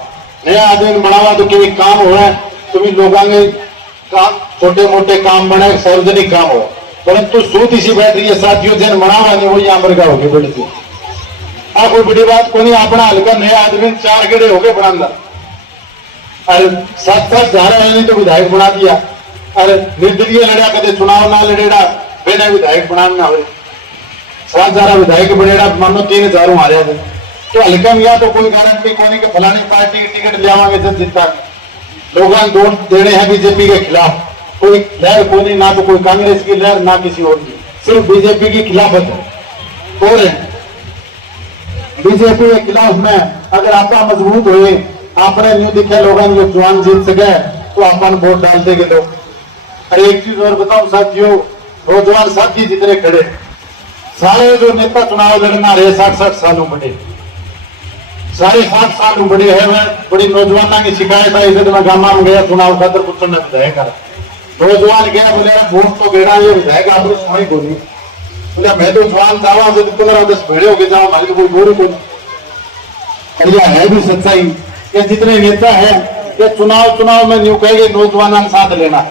नया आदमी बढ़ावा तो कोई काम हो रहा है, तुम्हें लोगों ने काम छोटे मोटे काम बने, सार्वजनिक काम हो, परंतु सूत इसी बैठ रही है साथियों, जन बढ़ावा नहीं वही अमरगा हो गए बड़ी थी। आ कोई बड़ी बात को नहीं, अपना हल्का नया आदमी 4 गेड़े हो गए बरामदा, और 7-7 जा रहे हैं तो विधायक बना दिया, और निर्दलीय लड़ा कदे चुनाव ना लड़ेड़ा बिना विधायक बनाना हो, 7 विधायक बनेड़ा मानो 3,000 आ रहा है। तो हल्का में या तो कोई गारंटी कोई कि फलानी पार्टी की टिकट लियावांगे जब जीता, लोगों ने वोट देने हैं बीजेपी के खिलाफ, कोई लहर कोई नहीं, ना तो कोई कांग्रेस की लहर ना किसी और की, सिर्फ बीजेपी की खिलाफत है। और बीजेपी के खिलाफ में अगर आपका मजबूत हुए, आपने न्यू दिखे लोगों ने चुनाव जीत सके तो अपन वोट डाल देंगे लोग। और एक चीज और बताऊं साथियों, नौजवान साथी जितने खड़े सारे जो नेता चुनाव लड़ना रहे 60-60 सालों बड़े, सारे 60 साल बड़े है, मैं बड़ी नौजवान की शिकायत आई जब मैं गामा में गया चुनाव खातर पूछने विधायक नौजवान गया बोले वोट तो गेड़ा ये विधायक आप समय को नहीं बोले, मैं तो जवान दावा 15-10 भेड़े हो गए जाओ, हमारी कोई बोरी को नहीं। और यह है भी सच्चाई कि जितने नेता है ये चुनाव में न्यू कहेंगे नौजवान साथ लेना,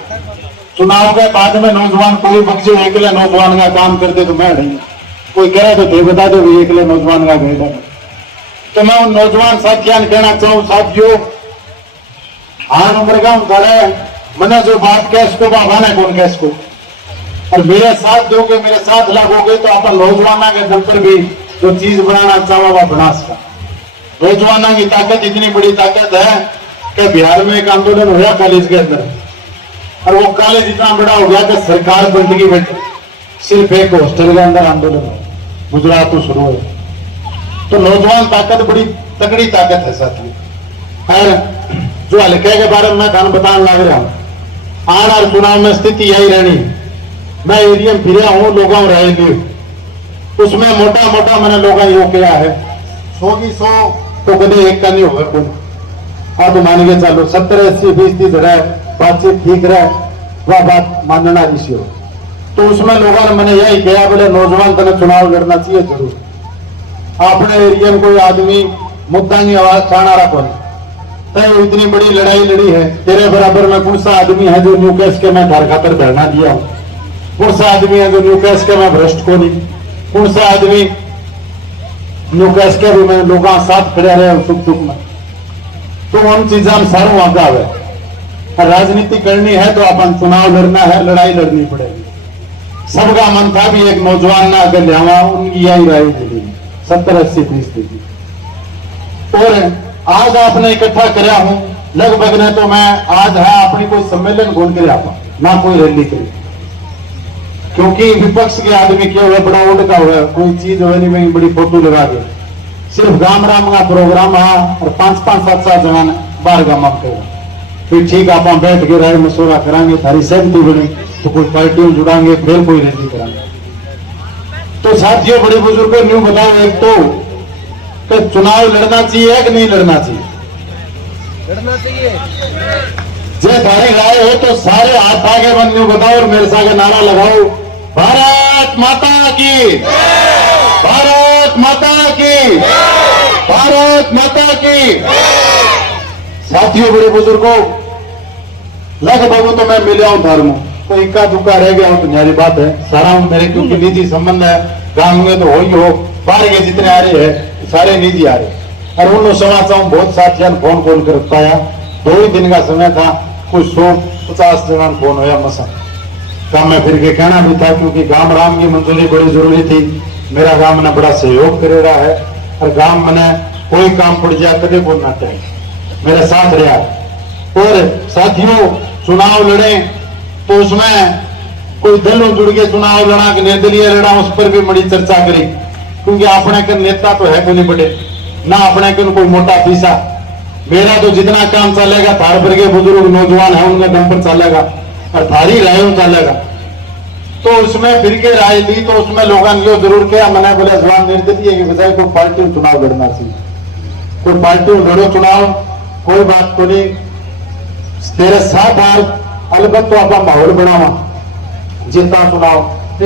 चुनाव के बाद में नौजवान कोई बच्चे एकले नौजवान का काम करते तो मैं नहीं, कोई कह रहे तो थे बता दो एकले नौजवान का भेड़ा। तो मैं उन नौजवान साथियों ने कहना चाहूं साथियों, हाँ नंबर का मैंने जो बात कह इसको बाबाना कौन कह इसको, और मेरे साथ दोगे मेरे साथ लगोगे तो अपन नौजवाना के दम पर भी जो चीज बनाना चाहो वह बना सका। नौजवाना की ताकत इतनी बड़ी ताकत है कि बिहार में एक आंदोलन हुआ कॉलेज के अंदर, और वो कॉलेज इतना बड़ा हो गया कि सरकार पलट गई बैठी, सिर्फ एक हॉस्टल के अंदर आंदोलन गुजरात तो शुरू है। तो नौजवान ताकत बड़ी तगड़ी ताकत है साथियों। और जो हल्के के बारे में मैं खान बताने लग रहा हूं, आने और चुनाव में स्थिति यही रहनी, मैं एरिया में फिर हूं लोगों राय ली, उसमें मोटा मोटा मैंने लोगों यो किया है 100 की 100 तो कभी एक का नहीं होगा कोई। हाँ तो मान के चलो 70, 80, 20, 30 रहे, बातचीत ठीक रहे, वह बात मानना ऋषि हो। तो उसमें लोगों ने मैंने यही किया बोले नौजवान तने चुनाव लड़ना चाहिए जरूर, अपने एरिया में कोई आदमी मुद्दा की आवाज उठाना रखो, तो इतनी बड़ी लड़ाई लड़ी है, तेरे बराबर में कौन सा आदमी है जो न्यू कैश के मैं घर खातर धरना दिया हूं, कौन सा आदमी है जो न्यू कैश के मैं भ्रष्ट को नहीं, कौन सा आदमी न्यू कैश के भी मैं लोगों साथ खड़े रहे सुख दुख में। तो उन चीजा में सारू आगा है, और राजनीति करनी है तो अपन चुनाव लड़ना है, लड़ाई लड़नी पड़ेगी। सबका मन था भी एक नौजवान ना अगर लियावा, उनकी यही राय मिली 70-80%। और आज आपने इकट्ठा कराया हूं लगभग ने तो मैं आज है अपनी कोई सम्मेलन खोल कर आपा ना कोई रैली करी, क्योंकि विपक्ष के आदमी क्या हुआ बड़ा उड़ का हुआ, कोई चीज हुआ नहीं में बड़ी फोटो लगा के सिर्फ गांव राम का प्रोग्राम है और 5-5, 7-7 जवान बाहर गांव में फिर ठीक आप बैठ के राय मशवरा करांगे, थारी सहमति बनी तो कोई पार्टियों जुड़ांगे, फिर कोई रैली करांगे। तो साथियों बड़े बुजुर्गों न्यू बताओ एक तो कि चुनाव लड़ना चाहिए कि नहीं लड़ना चाहिए? लड़ना चाहिए। जे थारी राय हो तो सारे हाथ आगे बन न्यू बताओ और मेरे साथ नारा लगाओ, भारत माता की, भारत माता की, भारत माता की। साथियों बड़े बुजुर्गों लगभग तो मैं मिला हूं धर्म, तो इक्का दुक्का रह गया हूं तो न्यारी बात है, सारा मेरे क्योंकि निजी संबंध है, गांव में तो हो ही हो, बाहर के जितने आ रहे हैं सारे निजी आ रहे। और उन समाचार बहुत साथियों ने फोन कॉल कर पाया, 2 ही दिन का समय था, कुछ 150 जवान फोन होया मसा काम में फिर के कहना भी था, क्योंकि गांव राम की मंजूरी बड़ी जरूरी थी। मेरा गांव ने बड़ा सहयोग कर रहा है और गांव में कोई काम पड़ जाए कभी बोलना चाहिए, मेरे साथ रहा। और साथियों चुनाव लड़े तो उसमें कोई दलों जुड़ के चुनाव लड़ा कि निर्दलीय लड़ा, उस पर भी बड़ी चर्चा करी, क्योंकि अपने के नेता तो है कोई नहीं बड़े ना, अपने के कोई मोटा पीसा। मेरा तो जितना काम चलेगा थार पर के बुजुर्ग नौजवान है उनके दम पर चलेगा और थारी रायों चलेगा। तो उसमें फिर के राय ली तो उसमें लोगों ने जरूर किया, मैंने बोला जवान निर्दलीय की बजाय कोई पार्टी चुनाव लड़ना चाहिए, कोई पार्टी लड़ो चुनाव, कोई बात को नहीं, तेरे साथ हाल अलबत्त तो आप माहौल बनावा जितना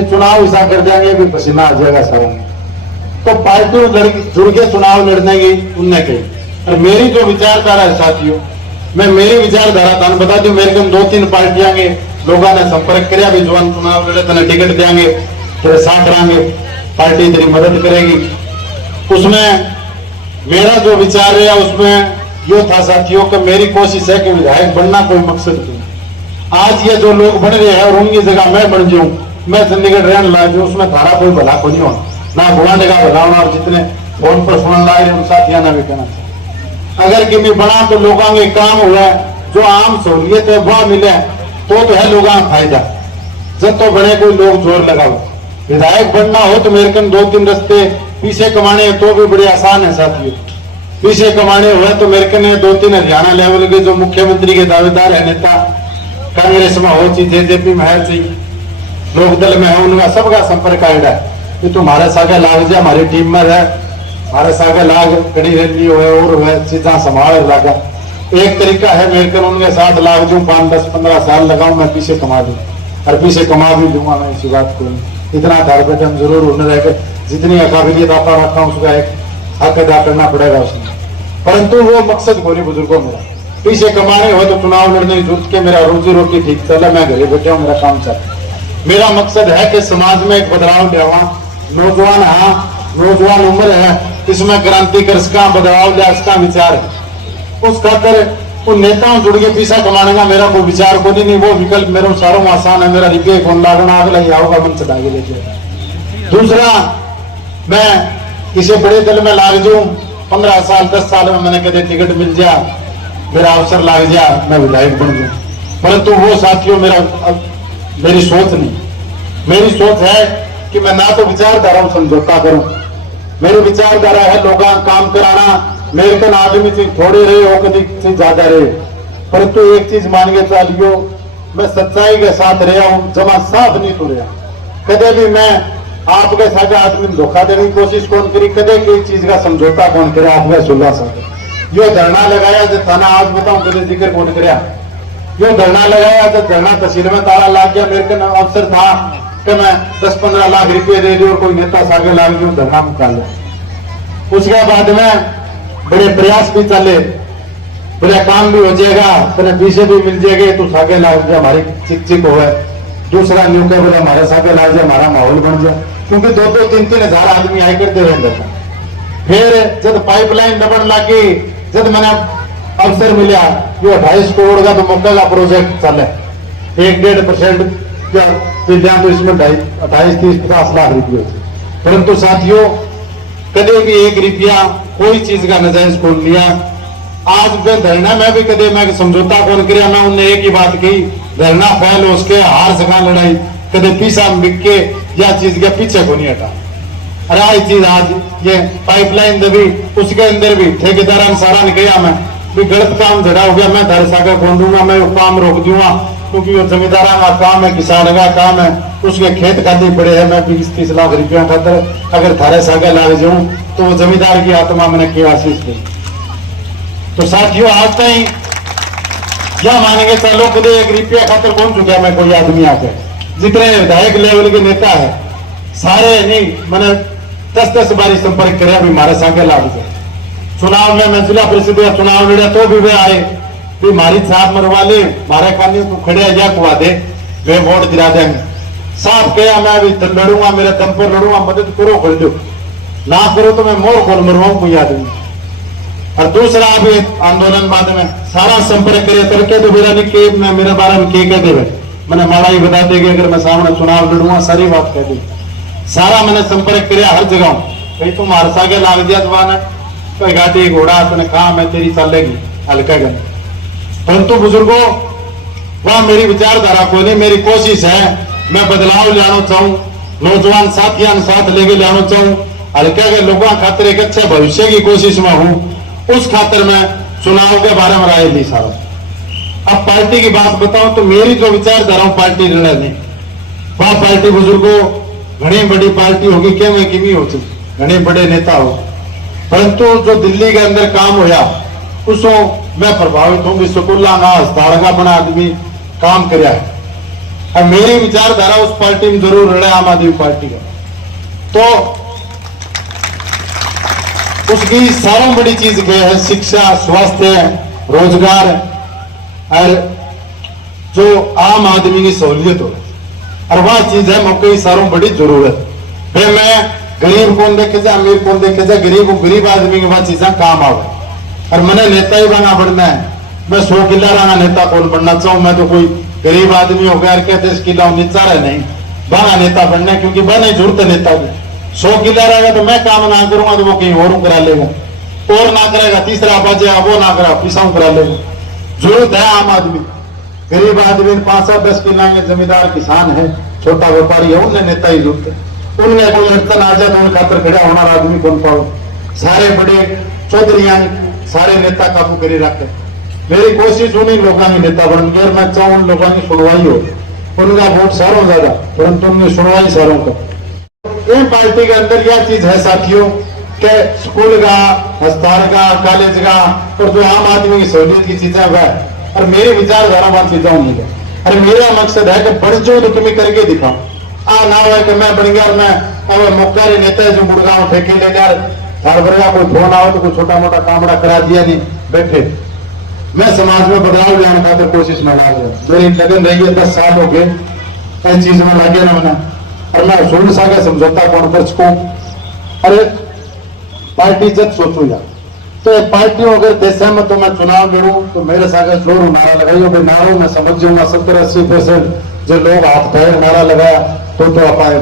चुनाव ऐसा कर देंगे भी पसीना आ जाएगा सारा। तो पार्टी जुड़ के चुनाव लड़ने की उनने कही। और मेरी जो विचारधारा है साथियों, मैं मेरी विचारधारा था बता दू, मेरे को 2-3 पार्टियां के लोगों ने संपर्क कराया भी जवान चुनाव लड़े तेने टिकट देंगे, तेरे साथ रहेंगे, पार्टी तेरी मदद करेगी। उसमें मेरा जो विचार है उसमें यो था साथियों कि मेरी कोशिश है कि विधायक बनना कोई मकसद नहीं। आज ये जो लोग बन रहे हैं और उनकी जगह मैं बन जाऊं, मैं चंडीगढ़ रहने लगा जाऊं, उसमें थारा कोई भला को नहीं होना ना, भगवान का भला होना। और जितने फोन पर सुन ला रहे उन साथियों ने भी कहना चाहिए, अगर कि बना तो लोगों के काम हुआ जो आम सहूलियत है वह मिले तो है लोगों का फायदा। जब तो बड़े कोई लोग जोर लगाओ, विधायक बनना हो तो मेरे को 2-3 रस्ते पीछे कमाने तो भी बड़े आसान है साथियों। पीछे कमाने हुए तो मेरे को 2-3 हरियाणा लेवल के जो मुख्यमंत्री के दावेदार है नेता, कांग्रेस में हो चाहिए, जेजेपी में है चाहिए, लोकदल में है, उनका सबका संपर्क आएगा कि तुम्हारे सागे लाग जाए, हमारी टीम में रहे, हमारे सागे लाग कड़ी रैली हुए और वह चीजा संभाल लगा। एक तरीका है मेरे को उनके साथ लाग जू 5-10-15 साल लगाऊ, मैं पीछे कमा दूं और पीछे कमा भी दूंगा, मैं इसी बात को इतना घर पे हम जरूर होने रहेगा, जितनी काबिलियत आता रखा हूं उसका एक हक अदा करना पड़ेगा उसमें। परंतु वो मकसद बोली बुजुर्गों मेरा पीछे कमाने हो तो चुनाव लड़ने की जरूरत के, मेरा रोजी रोटी ठीक चले, मैं घरे बैठे हूँ, मेरा काम चले। मेरा मकसद है कि समाज में एक बदलाव लिया, नौजवान हाँ नौजवान उम्र है, इसमें क्रांति कर सका, बदलाव लिया इसका विचार है। उस खातर उन नेताओं जुड़ के पैसा कमाने का मेरा कोई विचार को नहीं, वो विकल्प मेरे सारों में आसान है, मेरा रिपे कौन लागना अगला ही आओगा मन चढ़ा के लेके। दूसरा, मैं किसी बड़े दल में लाग जाऊं, 15 साल 10 साल में मैंने कदे टिकट मिल जा, मेरा अवसर लाग जा, मैं विधायक बन जाऊं। परंतु वो साथियों मेरी सोच नहीं, मेरी सोच है कि मैं ना तो विचारधारा समझौता करूं, मेरी विचारधारा है लोगों का काम कराना। मेरे को आदमी से थोड़े रहे हो कभी से ज्यादा रहे, परंतु एक चीज मान के चलियो, मैं सच्चाई के साथ रहा हूं, जमा साफ नहीं तो रहा। कदे भी मैं आपके साथ आदमी धोखा देने की कोशिश कौन करी, कदे कोई चीज का समझौता कौन करे, आपके सुलह साथ यो धरना लगाया जो थाना, आज बताऊं कदे जिक्र कौन कराया, यो धरना लगाया जब धरना तहसील में ताला लाग गया, मेरे को अवसर था कि मैं 10-15 लाख रुपए दे दूं और कोई नेता सागे लाग दूं, धरना निकाल। उसके बाद में बड़े प्रयास भी चले, बड़े काम भी हो जाएगा, तेरे पीछे भी मिल जाएगा, तू सागे लाग जाए, हमारी चिक हो। दूसरा न्यू के बोले हमारे सागे लाग जाए, हमारा माहौल बन जाए, क्योंकि 2-3 हजार आदमी आए करते हुए। फिर जब पाइपलाइन दबन लगी, जब मैंने अवसर मिला जो 28 करोड़ का तो मौका का प्रोजेक्ट चल है 1-1.5% विद्या तो इसमें 28-30-50 लाख रुपये होते। परंतु साथियों कदे भी 1 रुपया कोई चीज का नजायज कौन लिया। आज मैं धरना में भी कदे मैं समझौता कौन किया। मैं उनने एक ही बात कही, धरना फैल हो उसके हार सका लड़ाई कदे पीछा बिक के या चीज के पीछे को नहीं हटा। अरे आई चीज आज ये पाइपलाइन दबी उसके अंदर भी ठेकेदार सारा ने कहा मैं भी गलत काम झड़ा हो गया, मैं धर सागर खोल दूंगा, मैं वो काम रोक दूंगा क्योंकि वो जमींदार का काम है, किसान का काम है, उसके खेत खाली पड़े हैं। मैं 20-30 लाख रुपया खातर अगर थारे सागर लाग जाऊं तो वो जमींदार की आत्मा मैंने क्या आशीष दी। तो साथियों आज तक क्या मानेंगे चलो कदे 1 रुपया खातर कौन चुका मैं कोई आदमी आके जितने विधायक लेवल के नेता है सारे नहीं मैंने 10-10 बारी संपर्क करे अभी हमारे सागे लाग जाए। चुनाव में मैं जिला परिषद का चुनाव लड़ा तो भी वे आए भी हमारी छाप मरवा ले मारे खाने तू खड़े जा कुआ दे वे वोट गिरा देंगे। साफ कहा मैं अभी लड़ूंगा, मेरे दम पर लड़ूंगा, मदद करो खोल दो, ना करो तो मैं मोर खोल मरवाऊं कोई आदमी। और दूसरा अभी आंदोलन बाद में सारा संपर्क करे करके तो मेरा नहीं के मैं मेरे बारे में के दे मैंने माड़ा ही बता देगी अगर मैं सामने चुनाव लड़ूंगा सारी बात कह दी। सारा मैंने संपर्क किया हर जगह भाई तुम हर सागे लाग दिया जवान है कोई घाटी घोड़ा तने कहा मैं तेरी चलेगी हल्का गन। परंतु बुजुर्गों वह मेरी विचारधारा को नहीं, मेरी कोशिश है मैं बदलाव लाना चाहूं, नौजवान साथियों साथ लेके लाना चाहूं, हल्के के लोगों खातिर एक अच्छे भविष्य की कोशिश में हूं। उस खातिर मैं चुनाव के बारे में राय ली सारा। अब पार्टी की बात बताऊं तो मेरी जो विचारधारा पार्टी निर्णय नहीं, वह पार्टी बुजुर्गों घनी बड़ी पार्टी होगी क्या मैं किमी हो चुकी घने बड़े नेता हो, परंतु जो दिल्ली के अंदर काम होया उसको मैं प्रभावित हूं कि स्कूला हस्ताड़गा बना आदमी काम कराया है। अब मेरी विचारधारा उस पार्टी में जरूर रहे आम आदमी पार्टी का, तो उसकी सारों बड़ी चीज क्या है शिक्षा, स्वास्थ्य, रोजगार और जो आम आदमी की सहूलियत हो और वह चीज है मौके की सारों बड़ी जरूरत। फिर मैं गरीब कौन देखे जा अमीर कौन देखे जा गरीब आदमी की वह चीजें काम आवे और मैंने नेता ही बना बढ़ना है। मैं 100 किला रहा नेता कौन बनना चाहूं, मैं तो कोई गरीब आदमी हो गया कहते 10 किला नीचा रहे नहीं बना नेता बनना क्योंकि बने जरूरत है नेता की। 100 किला रहेगा तो मैं काम ना करूंगा तो वो कहीं और करा लेगा और ना करेगा तीसरा बाजे वो ना करा पिछाऊ करा लेगा। जरूरत है आम आदमी गरीब आदमी 5-10 किला में जमींदार किसान है छोटा व्यापारी है उन्हें नेता ही जरूरत है। उनमें कोई अड़चन आ जाए तो उन खातर खड़ा होना आदमी कौन पाओ। सारे बड़े चौधरिया सारे नेता काबू करी रखे। मेरी कोशिश उन्हीं लोगों की नेता बन गए। मैं चाहूं उन लोगों की सुनवाई हो, उनका वोट सारों ज्यादा परंतु उनकी सुनवाई सारों का। ये पार्टी के अंदर यह चीज है साथियों के स्कूल का, अस्पताल का, कॉलेज का और जो आम आदमी की सहूलियत की चीजें वह और मेरी विचारधारा वाली चीजें नहीं है। और मेरा मकसद है कि बढ़ जो तो तुम्हें करके दिखाओ। ना हो कि मैं बन गया और मैं अब मुख्तारी नेता जो गुड़गांव ठेके ले यार हर वर्गा कोई फोन आओ तो कोई छोटा मोटा कामड़ा करा दिया नहीं बैठे। मैं समाज में बदलाव लाने खातिर कोशिश में लगा मेरी लगन रही है 10 साल हो गए कई चीज में लगे ना मैंने और मैं सुन सका समझौता कौन कर सकूं। अरे पार्टी जब सोचू यार तो पार्टी अगर देश में तो मैं चुनाव लड़ू तो मेरे साथ जोर नारा लगाइयो भाई नारों में समझ जाऊंगा 70-80% जो लोग हाथ पैर नारा लगाया तो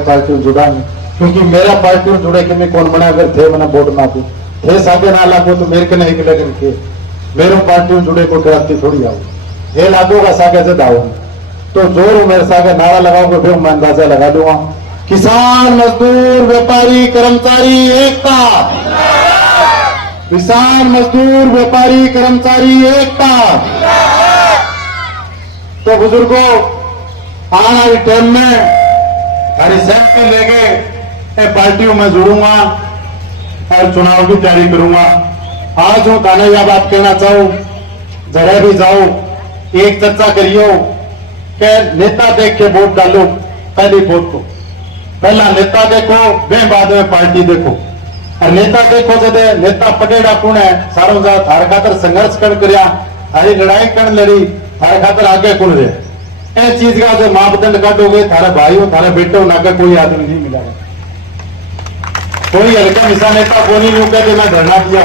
पार्टी में जुड़ाएंगे क्योंकि मेरा पार्टी में जुड़े कि मैं कौन बना अगर थे मैंने वोट ना थे सागे ना लागो तो मेरे के नहीं लगन के मेरे पार्टी में जुड़े को क्रांति थोड़ी आओ ये लागोगा सागे से दाओ तो जोर मेरे सागे नारा लगाओगे फिर मैं अंदाजा लगा दूंगा। किसान मजदूर व्यापारी कर्मचारी एकता, किसान मजदूर व्यापारी कर्मचारी एकता। तो बुजुर्गों आने वाले टाइम में हरी सहमति लेके पार्टियों में जुड़ूंगा और चुनाव की तैयारी करूंगा। आज हूं थाने यह बात कहना चाहूं जरा भी जाओ एक चर्चा करियो कि नेता देख के वोट डालो। पहली वोट को पहला नेता देखो वे बाद में पार्टी देखो और नेता देखो जब नेता पटेड़ा कौन है सारों जा थारे खातर संघर्ष कर हरी लड़ाई कर लड़ी थारे खातर आगे कौन रहे इस चीज का जो मापदंड काटोगे थारे भाई हो थारे बेटे हो ना कोई आदमी नहीं मिलेगा। कोई हल्का मिसा नेता को नहीं कहते मैं धरना दिया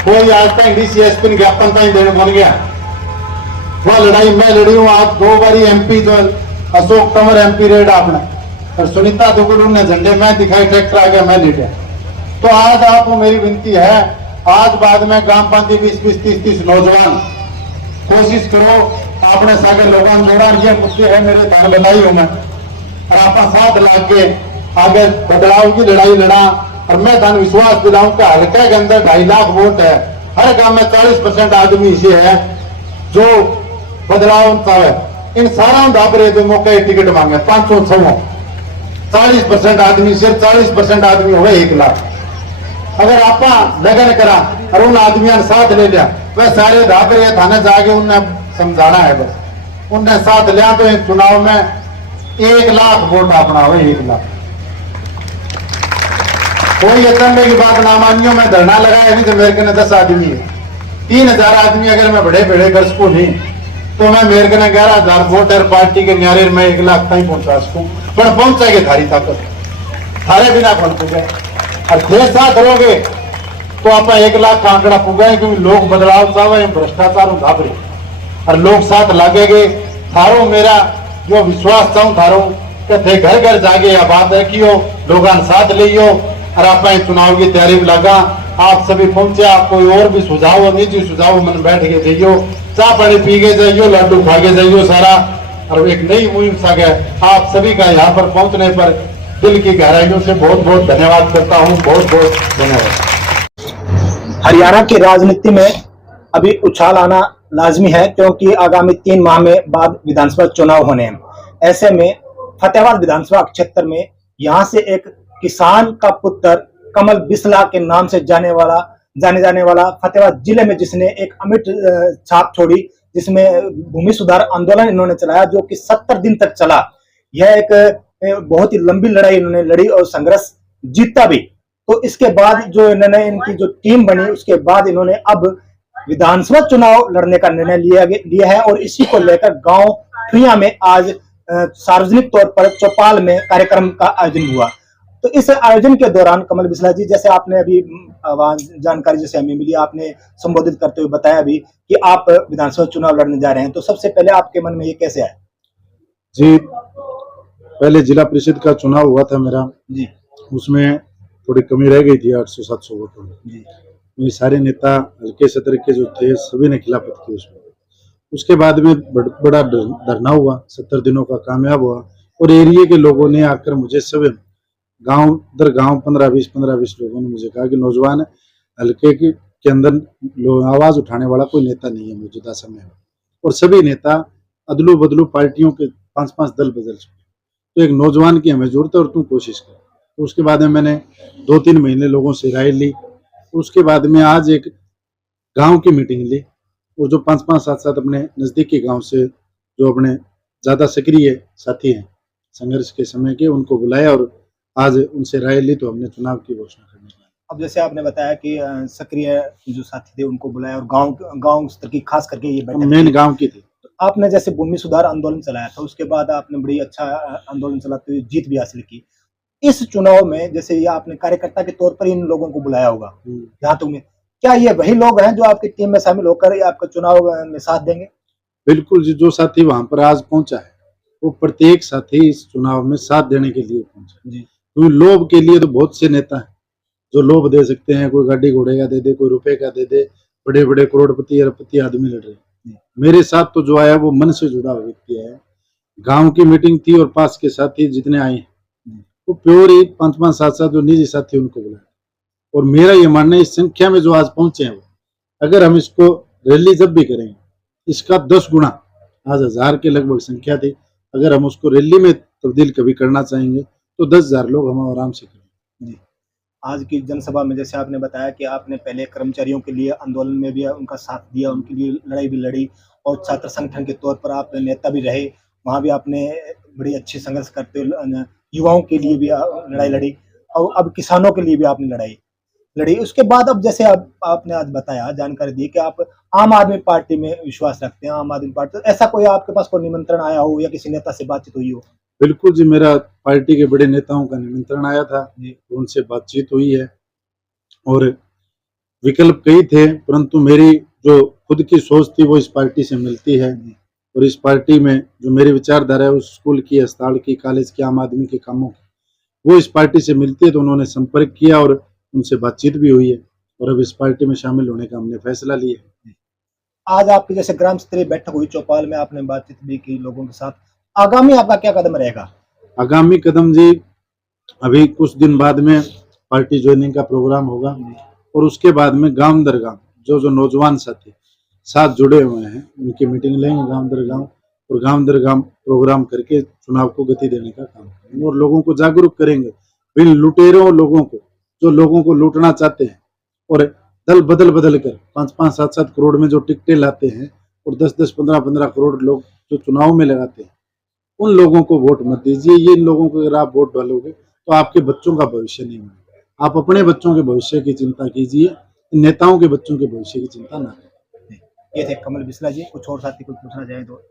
कोई आज तक डीसीएसपी ज्ञापन तक देने बन गया। वह लड़ाई मैं लड़ी हूँ। आज 2 बारी एमपी जो अशोक तंवर एमपी रेड आपने, और सुनीता दुगुडू ने झंडे में दिखाई, ट्रैक्टर आ गया मैं लेटा। तो आज आपको मेरी विनती है, आज बाद में ग्राम पंचायत 20-20, 30-30 नौजवान कोशिश करो अपने सागे लोगों जोड़ा। ये मुद्दे है मेरे थाने बताई हूं मैं, और आप साथ लाग के आगे बदलाव की लड़ाई लड़ा। और मैं थाने विश्वास दिलाऊं कि हल्के के अंदर 2.5 लाख वोट है। हर गांव में 40% आदमी इसे है जो बदलाव चाहे। इन सारा धापरे जो मौके टिकट मांगे 500 40% आदमी, सिर्फ 40% आदमी हुए 1 लाख। अगर आप लगन करा और उन आदमियों ने साथ ले लिया, वह सारे धापरे थाने जाके उन्हें समझाना है। बस उन्हें साथ लिया तो इस चुनाव में 1 लाख वोट अपना हुए 1 लाख। कोई अचंभे की बात ना मानियो, मैं धरना लगाया नहीं तो मेरे को 10 आदमी है, 3000 आदमी अगर मैं बड़े बड़े कर सकूं नहीं तो मैं मेरे को 11,000 वोटर पार्टी के न्यारे में 1 लाख तक पहुंचा सकूं। पर पहुंचाएंगे थारी ताकत, थारे बिना पहुंचोगे। और देश साथ रहोगे तो आप 1 लाख का आंकड़ा पुगाए, क्योंकि लोग बदलाव चाहे, भ्रष्टाचार धापरे और लोग साथ लागेगे। थारो मेरा जो विश्वास चाहूं थारो कि थे घर घर जाके या बात रखियो, लोग साथ लियो और आप चुनाव की तैयारी में लगा। आप सभी पहुंचे, कोई और भी सुझाव हो, निजी सुझाव मन बैठ के जाइयो, चाय पानी पी के जाइयो, लड्डू खा के जाइयो सारा। और एक नई मुहिम सागे आप सभी का यहाँ पर पहुंचने पर दिल की गहराइयों से बहुत बहुत धन्यवाद करता हूँ। बहुत बहुत धन्यवाद। हरियाणा की राजनीति में अभी उछाल आना लाजमी है, क्योंकि आगामी 3 माह में बाद विधानसभा चुनाव होने हैं। ऐसे में फतेहाबाद विधानसभा क्षेत्र में यहाँ से एक किसान का पुत्र कमल बिसला के नाम से जाने जाने वाला फतेहाबाद जिले में जिसने एक अमिट छाप छोड़ी, जिसमें भूमि सुधार आंदोलन इन्होंने चलाया जो कि 70 दिन तक चला। यह एक बहुत ही लंबी लड़ाई इन्होंने लड़ी और संघर्ष जीता भी। तो इसके बाद जो इन्होंने इनकी जो टीम बनी, उसके बाद इन्होंने अब विधानसभा चुनाव लड़ने का निर्णय लिया है। और इसी को लेकर गांव ठुइया में आज सार्वजनिक तौर पर चौपाल में कार्यक्रम का आयोजन हुआ। तो इस आयोजन के दौरान कमल बिसला जी, जैसे आपने अभी जानकारी जैसे हमें मिली, आपने संबोधित करते हुए बताया भी कि आप विधानसभा चुनाव लड़ने जा रहे हैं, तो सबसे पहले आपके मन में ये कैसे आया? जी, पहले जिला परिषद का चुनाव हुआ था मेरा जी, उसमें थोड़ी कमी रह गई थी 800-700 वोटों में। ये सारे नेता हल्के सतर के जो थे सभी ने खिलाफत की उसमें। उसके बाद में बड़ा धरना हुआ, 70 दिनों का कामयाब हुआ। और एरिया के लोगों ने आकर मुझे सब गांव दर गांव 15-20 लोगों ने मुझे कहा कि नौजवान हल्के के अंदर आवाज उठाने वाला कोई नेता नहीं है मौजूदा समय में, और सभी नेता अदलू बदलू पार्टियों के 5-5 दल बदल चुके, तो एक नौजवान की हमें जरूरत है और तू कोशिश कर। तो उसके बाद में मैंने 2-3 महीने लोगों से राय ली। उसके बाद में आज एक गांव की मीटिंग ली, और जो 5-5, 7-7 अपने नजदीकी गांव से जो अपने ज्यादा सक्रिय साथी हैं संघर्ष के समय के, उनको बुलाया और आज उनसे राय ली, तो हमने चुनाव की घोषणा करने का। अब जैसे आपने बताया कि सक्रिय जो साथी थे उनको बुलाया और गांव स्तर की खास करके ये बैठक मेन गांव की थी। तो आपने जैसे भूमि सुधार आंदोलन चलाया था, उसके बाद आपने बड़ी अच्छा आंदोलन चलाते हुए जीत भी हासिल की। इस चुनाव में जैसे ये आपने कार्यकर्ता के तौर पर इन लोगों को बुलाया होगा, जहाँ तक में क्या ये वही लोग हैं जो आपकी टीम में शामिल होकर आपका चुनाव में साथ देंगे? बिल्कुल जी, जो साथी वहां पर आज पहुंचा है वो प्रत्येक साथी इस चुनाव में साथ देने के लिए पहुंचा जी। क्योंकि लोभ के लिए तो बहुत से नेता हैं जो लोभ दे सकते हैं, कोई गाड़ी घोड़े का दे दे, कोई रुपए का दे दे, बड़े बड़े करोड़पति अरबपति आदमी लड़ रहे हैं। मेरे साथ तो जो आया वो मन से जुड़ा हुआ व्यक्ति है। गांव की मीटिंग थी और पास के साथी जितने आए वो प्योर ही 5-5, 7-7 जो निजी साथी उनको बुलाया। और मेरा ये मानना है इस संख्या में जो आज पहुंचे हैं वो, अगर हम इसको रैली जब भी करेंगे इसका 10 गुना, आज 1000 के लगभग संख्या थी, अगर हम उसको रैली में तब्दील कभी करना चाहेंगे तो 10,000 लोग हम आराम से करेंगे। आज की जनसभा में जैसे आपने बताया कि आपने पहले कर्मचारियों के लिए आंदोलन में भी उनका साथ दिया, उनके लिए लड़ाई भी लड़ी, और छात्र संगठन के तौर पर आप नेता भी रहे, वहाँ भी आपने बड़ी अच्छी संघर्ष करते हुए युवाओं के लिए भी लड़ाई लड़ी, और अब किसानों के लिए भी आपने लड़ी। उसके बाद अब जैसे आपने आज बताया, जानकारी दी कि आप आम आदमी पार्टी में विश्वास रखते हैं, आम आदमी पार्टी, तो ऐसा कोई आपके पास कोई निमंत्रण आया हो या किसी नेता से बातचीत हुई हो? बिल्कुल जी, मेरा पार्टी के बड़े नेताओं का निमंत्रण आया था, उनसे बातचीत हुई है। और विकल्प कई थे, परंतु मेरी जो खुद की सोच थी वो इस पार्टी से मिलती है। और इस पार्टी में जो मेरी विचारधारा है उस स्कूल की, अस्पताल की, कॉलेज की, आम आदमी के कामों की, वो इस पार्टी से मिलती है। तो उन्होंने संपर्क किया और उनसे बातचीत भी हुई है और अब इस पार्टी में शामिल होने का हमने फैसला लिया है। आज आपकी जैसे ग्राम स्तरीय बैठक हुई चौपाल में, आपने बातचीत भी की लोगों के साथ, आगामी आपका क्या कदम रहेगा? आगामी कदम जी, अभी कुछ दिन बाद में पार्टी ज्वाइनिंग का प्रोग्राम होगा और उसके बाद में गांव दर गांव जो नौजवान साथी साथ जुड़े हुए हैं उनकी मीटिंग लेंगे गांव दर गांव, और गांव दर गांव प्रोग्राम करके चुनाव को गति देने का काम करेंगे और लोगों को जागरूक करेंगे इन लुटेरों लोगों को, जो लोगों को लूटना चाहते हैं और दल बदल कर 5-5, 7-7 करोड़ में जो टिकटें लाते हैं और 10-10, 15-15 करोड़ लोग जो चुनाव में लगाते हैं, उन लोगों को वोट मत दीजिए। ये इन लोगों को अगर आप वोट डालोगे तो आपके बच्चों का भविष्य नहीं बनेगा। आप अपने बच्चों के भविष्य की चिंता कीजिए, नेताओं के बच्चों के भविष्य की चिंता ना करें। ये थे कमल बिस्ला जी। कुछ और साथी कुछ पूछना चाहे तो?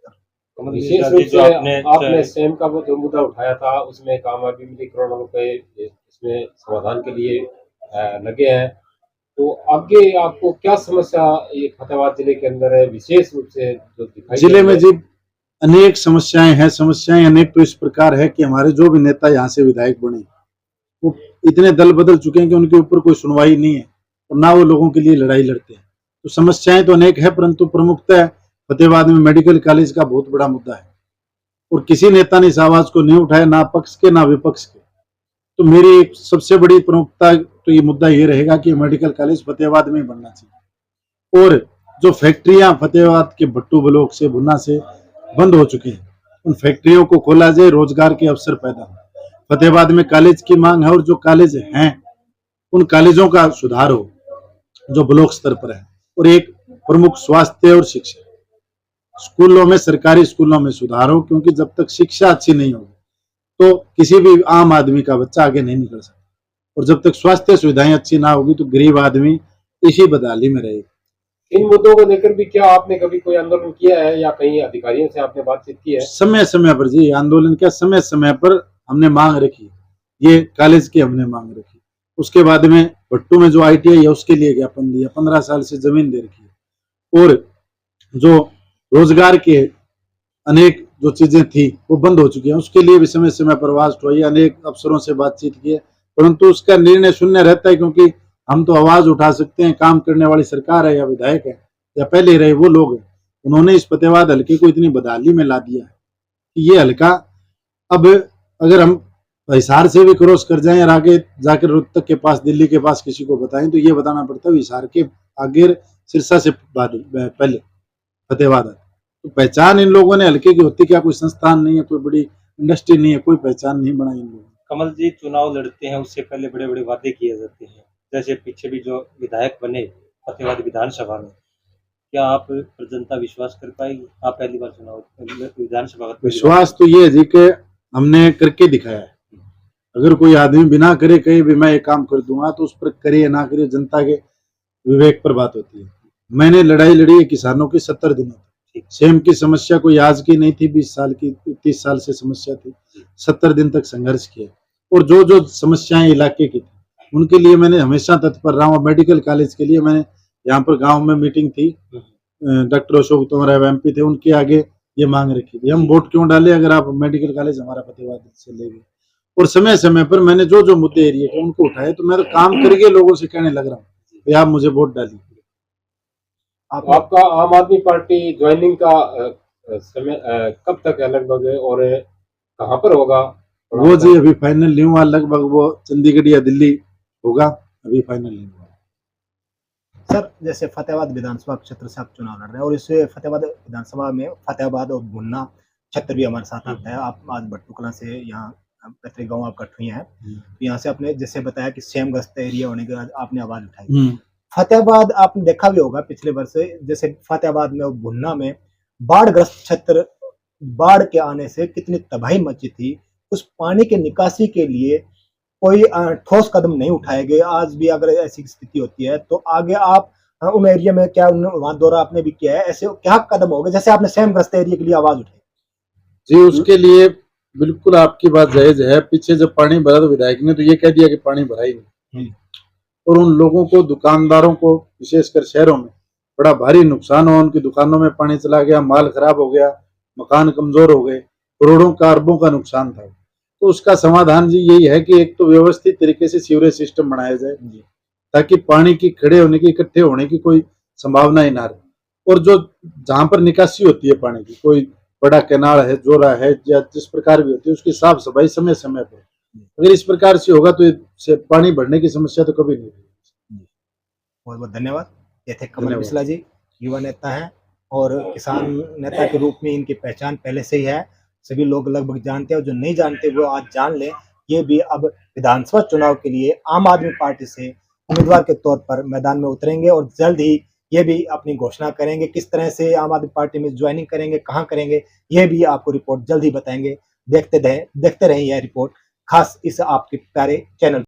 विशेष रूप से आपने सेम का वो जो मुद्दा उठाया था उसमें कामयाबी मिली, करोड़ों रुपए इसमें समाधान के लिए लगे हैं, तो आगे आपको क्या समस्या ये फतेहाबाद जिले के अंदर है विशेष रूप से जो दिखाई जिले में जी अनेक समस्याएं हैं। समस्याएं अनेक तो इस प्रकार है कि हमारे जो भी नेता यहाँ से विधायक बने वो इतने दल बदल चुके हैं कि उनके ऊपर कोई सुनवाई नहीं है और ना वो लोगों के लिए लड़ाई लड़ते हैं। तो समस्याएं तो अनेक है, परंतु प्रमुखतः फतेहाबाद में मेडिकल कॉलेज का बहुत बड़ा मुद्दा है और किसी नेता ने इस आवाज को नहीं उठाया, ना पक्ष के ना विपक्ष के। तो मेरी एक सबसे बड़ी प्रमुखता तो ये मुद्दा ये रहेगा कि मेडिकल कॉलेज फतेहाबाद में बनना चाहिए और जो फैक्ट्रियां फतेहाबाद के भट्टू ब्लॉक से, भुन्ना से बंद हो चुकी हैं, उन फैक्ट्रियों को खोला जाए, रोजगार के अवसर पैदा हो। फतेहाबाद में कॉलेज की मांग है और जो कॉलेज हैं उन कॉलेजों का सुधार हो जो ब्लॉक स्तर पर है। और एक प्रमुख स्वास्थ्य और शिक्षा, स्कूलों में, सरकारी स्कूलों में सुधार हो, क्योंकि जब तक शिक्षा अच्छी नहीं होगी तो किसी भी आम आदमी का बच्चा आगे नहीं निकल सकता और जब तक स्वास्थ्य सुविधाएं अच्छी ना होगी तो गरीब आदमी इसी बदहाली में रहेगा। इन मुद्दों को लेकर भी क्या आपने कभी कोई आंदोलन किया है या कहीं अधिकारियों से आपने बातचीत की है? समय समय पर जी आंदोलन क्या, समय समय पर हमने मांग रखी, ये कॉलेज की हमने मांग रखी। उसके बाद में भट्टू में जो ITI है उसके लिए ज्ञापन दिया, 15 साल से जमीन दे रखी है और जो रोजगार के अनेक जो चीजें थी वो बंद हो चुकी हैं, उसके लिए भी समय समय पर वास्ट हुई, अनेक अफसरों से बातचीत की है, परंतु उसका निर्णय शून्य रहता है, क्योंकि हम तो आवाज उठा सकते हैं, काम करने वाली सरकार है या विधायक है या पहले रहे वो लोग हैं। उन्होंने इस फतेहाबाद हल्के को इतनी बदहाली में ला दिया है कि ये हल्का अब अगर हम हिसार से भी क्रॉस कर जाएं और आगे जाकर रोहतक के पास, दिल्ली के पास किसी को बताएं तो ये बताना पड़ता है हिसार के आगे सिरसा से पहले फतेहाबाद। तो पहचान इन लोगों ने हल्के की होती क्या? कोई संस्थान नहीं है, कोई बड़ी इंडस्ट्री नहीं है, कोई पहचान नहीं बनाई इन लोगों ने। कमल जी चुनाव लड़ते हैं उससे पहले बड़े बड़े वादे किए जाते हैं, जैसे पीछे भी जो विधायक बने फतेहाबाद विधानसभा में, क्या आप जनता विश्वास कर पाएगी? आप पहली बार चुनाव विधानसभा का विश्वास तो ये है जी कि हमने करके दिखाया है। अगर कोई आदमी बिना करे कहे भी मैं ये काम कर दूंगा तो उस पर करे या ना करे जनता के विवेक पर बात होती है। मैंने लड़ाई लड़ी है किसानों की 70 दिनों तक। सेम की समस्या कोई आज की नहीं थी, 20 साल की, 30 साल से समस्या थी। 70 दिन तक संघर्ष किया और जो जो समस्याएं इलाके की थी उनके लिए मैंने हमेशा तत्पर रहा हूँ। मेडिकल कॉलेज के लिए मैंने यहाँ पर गांव में मीटिंग थी, डॉक्टर अशोक तोमर MP थे, उनके आगे ये मांग रखी थी, हम वोट क्यों डाले अगर आप मेडिकल कॉलेज हमारा फतेहाबाद से ले गए। और समय समय पर मैंने जो जो मुद्दे एरिया के उनको उठाए, तो मैं तो काम करके लोगों से कहने लग रहा हूँ कि आप मुझे वोट डालिए। आपका आम आदमी पार्टी ज्वाइनिंग का समय कब तक है लगभग और कहाँ पर होगा? वो जी अभी फाइनल नहीं हुआ, लगभग वो चंडीगढ़ या दिल्ली होगा, अभी फाइनल नहीं हुआ। सर जैसे फतेहाबाद विधानसभा क्षेत्र से आप चुनाव लड़ रहे हैं और इस फतेहाबाद विधानसभा में फतेहाबाद और भुन्ना क्षेत्र भी हमारे साथ आता है। आप आज भट्टू कलां से यहाँ पैतृक गाँव आप कट हुई हैं, यहाँ से आपने जैसे बताया कि सेमग्रस्त एरिया होने के बाद आपने आवाज उठाई। फतेहाबाद आपने देखा भी होगा पिछले वर्ष जैसे फतेहाबाद में और भुन्ना में बाढ़ग्रस्त क्षेत्र, बाढ़ के आने से कितनी तबाही मची थी, उस पानी के निकासी के लिए कोई ठोस कदम नहीं उठाए गए। आज भी अगर ऐसी स्थिति होती है तो आगे आप उन एरिया में क्या वहां दौरा आपने भी किया है, ऐसे क्या कदम होगा जैसे आपने सेमग्रस्त एरिया के लिए आवाज उठाई? जी उसके लिए बिल्कुल आपकी बात जायज है। पीछे जब पानी भरा तो विधायक ने तो ये कह दिया कि पानी भरा ही नहीं, और उन लोगों को, दुकानदारों को, विशेषकर शहरों में बड़ा भारी नुकसान हुआ। उनकी दुकानों में पानी चला गया, माल खराब हो गया, मकान कमजोर हो गए, करोड़ों का, अरबों का नुकसान था। तो उसका समाधान जी यही है कि एक तो व्यवस्थित तरीके से सीवरेज सिस्टम बनाया जाए ताकि पानी की खड़े होने की, इकट्ठे होने की कोई संभावना ही ना रहे। और जो जहां पर निकासी होती है पानी की, कोई बड़ा कैनाल है, जोरा है, या जिस प्रकार भी होती है, उसकी साफ सफाई समय समय पर, अगर इस प्रकार से होगा तो इससे पानी बढ़ने की समस्या तो कभी नहीं होगी। बहुत बहुत धन्यवाद। ये थे कमल बिसला जी, युवा नेता हैं और किसान नेता के रूप में इनकी पहचान पहले से ही है, सभी लोग लगभग जानते हैं, और जो नहीं जानते वो आज जान लें। ये भी अब विधानसभा चुनाव के लिए आम आदमी पार्टी से उम्मीदवार के तौर पर मैदान में उतरेंगे और जल्द ही ये भी अपनी घोषणा करेंगे किस तरह से आम आदमी पार्टी में ज्वाइनिंग करेंगे, कहाँ करेंगे, ये भी आपको रिपोर्ट जल्द ही बताएंगे। देखते रहें यह रिपोर्ट, खास इस आपके प्यारे चैनल।